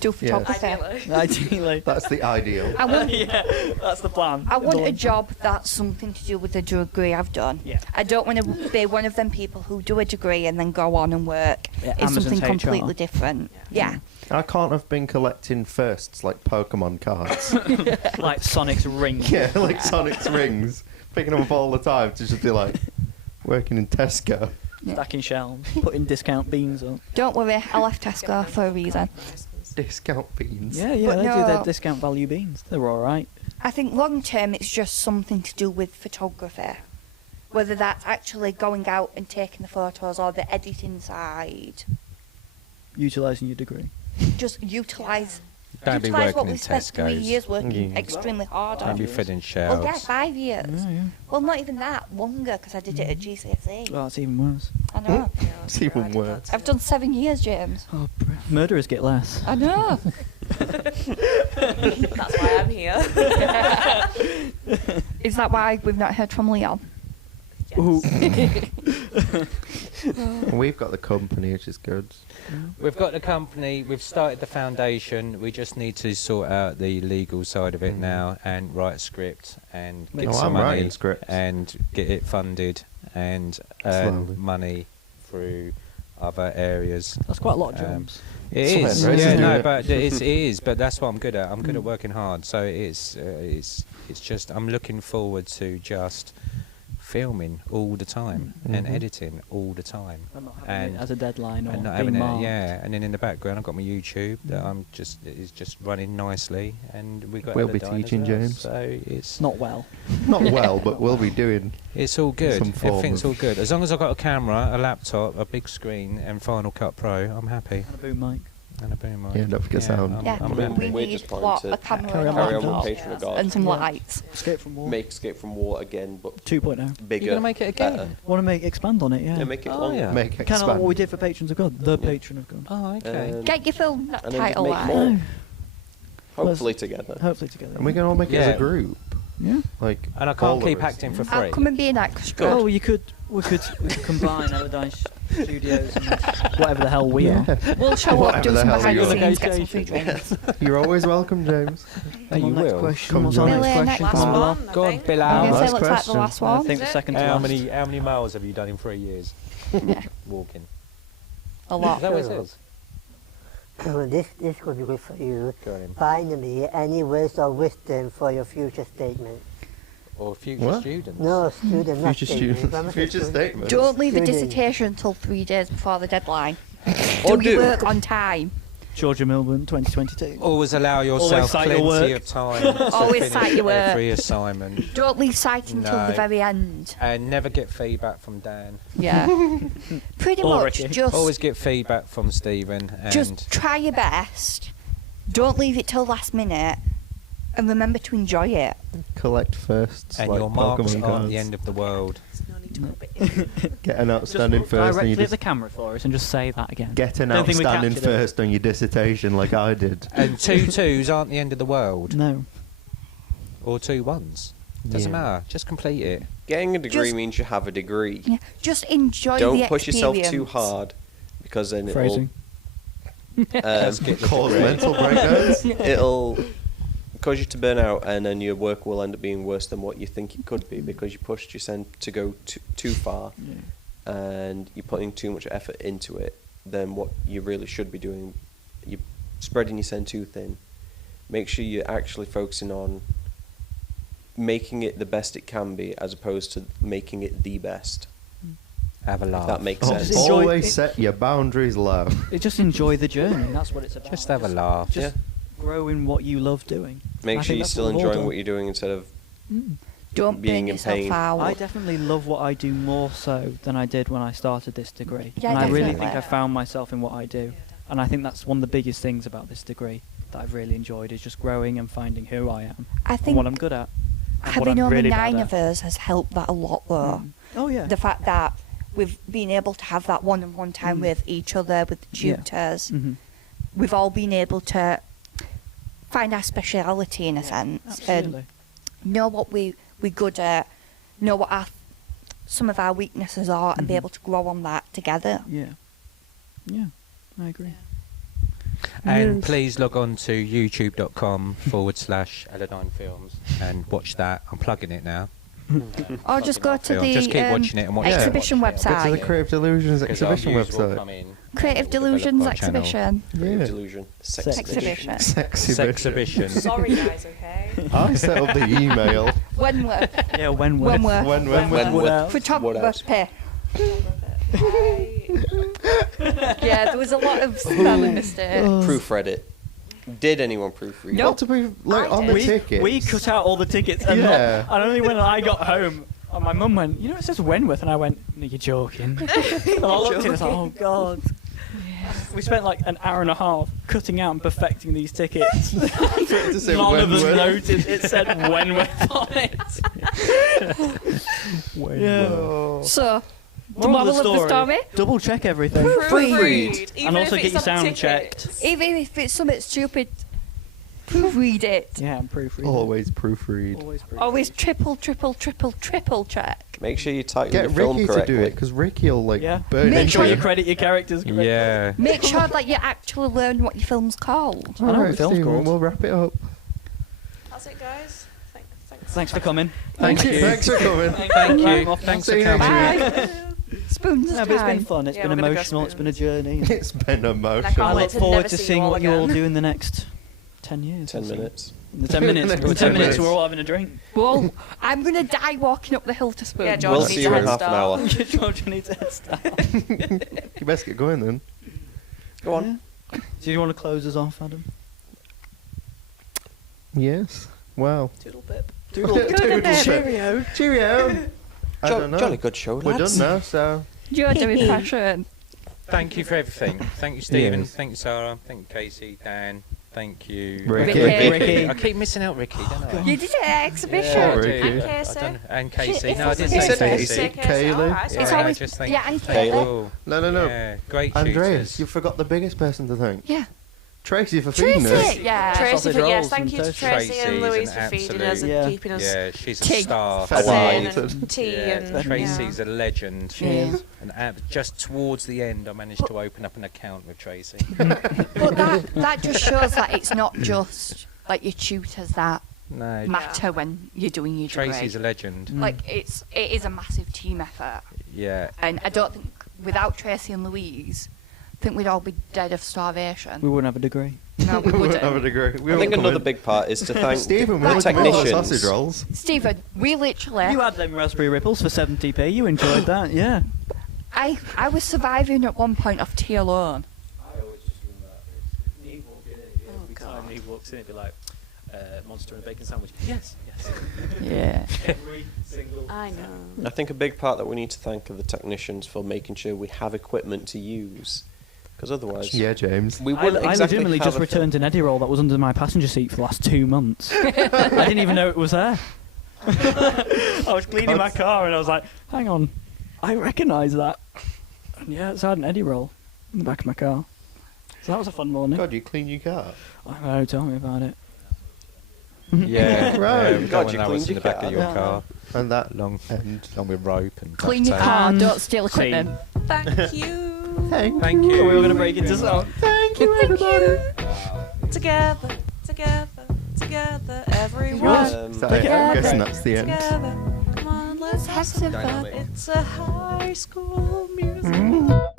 Do photography. Ideally. Ideally. That's the ideal. I want, Yeah, that's the plan. I want a job that's something to do with the degree I've done. Yeah. I don't want to be one of them people who do a degree and then go on and work Yeah, in Amazon's something HR. completely different. Yeah. I can't have been collecting firsts like Pokemon cards. Like Sonic's ring. Yeah, like Sonic's rings. Picking them up all the time to just be like working in Tesco. Stacking shelves, putting discount beans up. Don't worry, I left Tesco for a reason. Discount beans. Yeah, yeah, But they do no. their discount value beans. They're all right. I think long term it's just something to do with photography. Whether that's actually going out and taking the photos or the editing side. Utilising your degree. Just utilise Don't be utilise what working in we spent 3 Tesco's. years working Yeah. extremely hard Don't on. be filling Well, yeah, shelves. 5 years. Yeah. Well, not even that, longer, because I did it at GCSE. Well, that's even worse. I know. Yeah, It's even I did worse. that I've done 7 years, James. Oh, murderers get less. I know. too. That's why I'm here. Is that why we've not heard from Leon? Yes. Ooh. And we've got the company, which is good. We've got the company, we've started the foundation, we just need to sort out the legal side of it now and write a script and get Oh, some I'm money writing scripts. and get it funded and earn Slowly. money through other areas. That's quite a lot of Um, jobs. It Some is, hairdressers yeah, do no, it. but it is, but that's what I'm good at. I'm good at working hard, so it's just I'm looking forward to just filming all the time and Mhm. editing all the time. And not having it and- as a deadline or And not being having it, marked. yeah. And then in the background, I've got my YouTube that is just running nicely, and we've got We'll be Eladine as teaching well, James. So it's Not well. Not well, but we'll be doing. it's all good. Some form Everything's of- all good as long as I've got a camera, a laptop, a big screen, and Final Cut Pro. I'm happy. And a boom mic. And a boom mic. Yeah, don't forget sound. Yeah, I'm we- happy. we We're need just planning to a camera carry and a on Carry on with laptop Patreon of God. and some Yeah. lights. Escape from War. Make Escape from War again, but 2.0. bigger. You're gonna make it again? better. Want to make expand on it? Yeah. Yeah, make it Oh, longer. yeah. Make Kind of what we expand. did for Patrons of God. The Patron of God. Oh, okay. Get your film and then just title make right. more. Hopefully together. Hopefully together. And we can all make it as Yeah. a group. Yeah. Like, And I all can't of keep us. acting for I'll free. come and be an extra. Oh, we could combine Eladine Studios and whatever the hell we Yeah. are. We'll show up, Whatever do the some hell behind we the are. scenes, get some free drinks. You're always welcome, James. Oh, you Come on, next will. question. Come What's on. our next Billy, question? next Come on, one. Bilal. Go on, I think. Bilal. I'm going to say last looks like the question. last I one. think the second to How last. many miles have you done in 3 years Yeah, walking? a Is lot. that what it says? So this could be good for you. Go on, then. Finally, any words of wisdom for your future statement? Or future What? students? No, student, not Future statement. students. I'm a Future student. statements. Don't leave a Student. dissertation until 3 days before the deadline. Or Do your do. work on time. Georgia Melbourne 2022. Always allow yourself cite your plenty work. of time to Always finish cite your work. every assignment. Don't leave citing till the No. very end. And never get feedback from Dan. Yeah. Pretty Or much Ricky. just Always get feedback from Stephen. And just try your best. Don't leave it till last minute. And remember to enjoy it. Collect firsts. and like your marks Pokemon aren't cards. the end of the world. There's no need to rub it in. Get an Just outstanding look first, and directly you at just the camera for us and just say that again. get an Don't think we outstanding captured it. first on your dissertation, like I did. And 2 2s aren't the end of the world. No. Or 2 1s. Doesn't Yeah. matter. Just complete it. Getting a degree Just- means you have a degree. Yeah. Just enjoy the Don't experience. push yourself too hard, because then Phrasing. it'll get the Cause degree. mental breakdowns. it'll cause you to burn out, and then your work will end up being worse than what you think it could be because you pushed yourself to go too far, Yeah. and you're putting too much effort into it than what you really should be doing. You're spreading your sand too thin. Make sure you're actually focusing on making it the best it can be, as opposed to making it the best. Have a If laugh. that makes Oh, sense. Just enjoy always it. set your boundaries low. Just enjoy the journey. That's what it's about. Just have a laugh. Just grow in what you love doing. Make I sure think you're that's still what we've all enjoying done. what you're doing instead of Don't being burn in yourself pain. out. I definitely love what I do more so than I did when I started this degree. Yeah, and I really definitely. think I found myself in what I do. And I think that's one of the biggest things about this degree that I've really enjoyed is just growing and finding who I am I and think what I'm good at. And what having I'm only really 9 bad of at. us has helped that a lot, though. Oh yeah. The fact that we've been able to have that one-on-one time Mm. with each other, with the Yeah. tutors. Mhm. We've all been able to find our speciality in a sense Absolutely. and know what we're good at, know what some of our weaknesses are, and be Mhm. able to grow on that together. Yeah. Yeah. I agree. And Yes. please log on to youtube.com/Aladdin Films and watch that. I'm plugging it now. Or just go to the Just keep watching it and watch exhibition it. Go to the website. Creative Delusions Because our exhibition views will website. come in Creative and we'll develop Delusions our channel. exhibition. Creative Yeah. Delusion. Sex Exhibition. Sexy Sexhibition. Sorry, guys. Okay. I set up the email. Wentworth. Yeah, when Wentworth. Wentworth. Photography. Right. Yeah, there was a lot of spelling mistakes. Proofread it. Did anyone proofread? No. Not to be like I on the did. ticket. We cut out all the tickets, and, Yeah. and only when I got home, and my mum went, "You know, it says Wentworth," and I went, "No, you're joking." And I looked at it, I was like, "Oh God." We spent like an hour and a half cutting out and perfecting these tickets. to say None of us Wentworth. noticed it said Wentworth on it. Yeah. So, the Moral moral of the story? Double check everything. Proofread. And also if get it's your on sound tickets. checked. Even if it's something stupid, proofread it. Yeah, and proofread. Always proofread. Always proofread. Always triple check. Make sure you title Get your film Ricky to correctly. do it because Ricky will like Yeah. burn Make Make sure it. you credit your characters correctly. Yeah. Make sure that you actually learn what your film's called. I know what Alright, the film's Stephen, called. we'll wrap it up. That's it, guys. Thanks. Thanks for coming. Thank you. Thanks for coming. Thank Right, you. off Thanks See for you coming. next Bye. Spoons No, but it's been time. fun. It's Yeah, been we're gonna go emotional. It's been a journey. It's been I emotional. can't I wait look to forward never to see seeing you all what you all again. do in the next 10 years. 10 or so. minutes. In the 10 minutes. Next In the 10 10 minutes, minutes. we're all having a drink. Well, I'm going to die walking up the hill to Spoons. Yeah, George We'll needs see a you in head half an start. hour. George needs a head start. You best get going then. Go on. Do you want to close us off, Adam? Yes. Wow. Doodle pip. Cheerio. Cheerio. I don't know. Jolly good show, We're lads. done now, so. You're doing impression. Thank you for everything. Thank you, Stephen. Yes. Thank you, Sarah. Thank you, Casey, Dan. Thank you, Ricky. Ricky. I keep missing out Ricky, don't I? You did it at exhibition. Yeah, I do. Ricky. And I Casey. don't- And Shit, Casey. it's No, I the did same. say He said Casey. Casey. Kaylee. Alright, Yeah, It's I always- just think yeah, and they Kaylee. all- No. Yeah, great Andreas, shooters. you forgot the biggest person to thank. Yeah. Tracy for feeding us. Tracy, yeah. Tracy, Sausage for, yes, rolls thank and you to toast. Tracy Tracy's and Louise an for feeding us absolute- and Yeah. keeping us Yeah, she's a King. star. Fed sane Alive. and tea Yeah, and Tracy's a legend. She is. And just towards the end, I managed to open up an account with Tracy. But that just shows that it's not just like your tutors that No, matter when you're doing your degree. Tracy's a legend. Like it is a massive team effort, Yeah. and I don't think without Tracy and Louise, I think we'd all be dead of starvation. We wouldn't have a degree. No, we I would wouldn't. agree. We I think won't another come big part is to in. thank Stephen, we the looked at all the sausage technicians. rolls. Stephen, we literally, You had them raspberry ripples for 70p. You enjoyed that, yeah. I was surviving at one point off tea alone. Every time he walks in, it'd be like, monster and a bacon sandwich. Yes, yes. Yeah. Every single I know. I think a big part that we need to thank are the technicians for making sure we have equipment to use. Because otherwise, Yeah, James. we I wouldn't exactly legitimately have just a returned an Eddie roll that was under my passenger seat for the last 2 months. I didn't even know it was there. I was cleaning my car and I was like, hang on, I recognise that. And yeah, it's had an Eddie roll in the back of my car. So that was a fun morning. God, you clean your car. I know, tell me about it. Yeah. Right. We God, got you one that was cleaned in the your back of your car. car. And that Long and long with rope and Clean your duct tape. car, And don't steal equipment. scene. Thank you. Thank you. We were going to break into song. Thank you, everybody. Together, everyone. is that it? I'm guessing that's the end. Together. Come on, let's have some fun. Dynamic. It's a high school musical.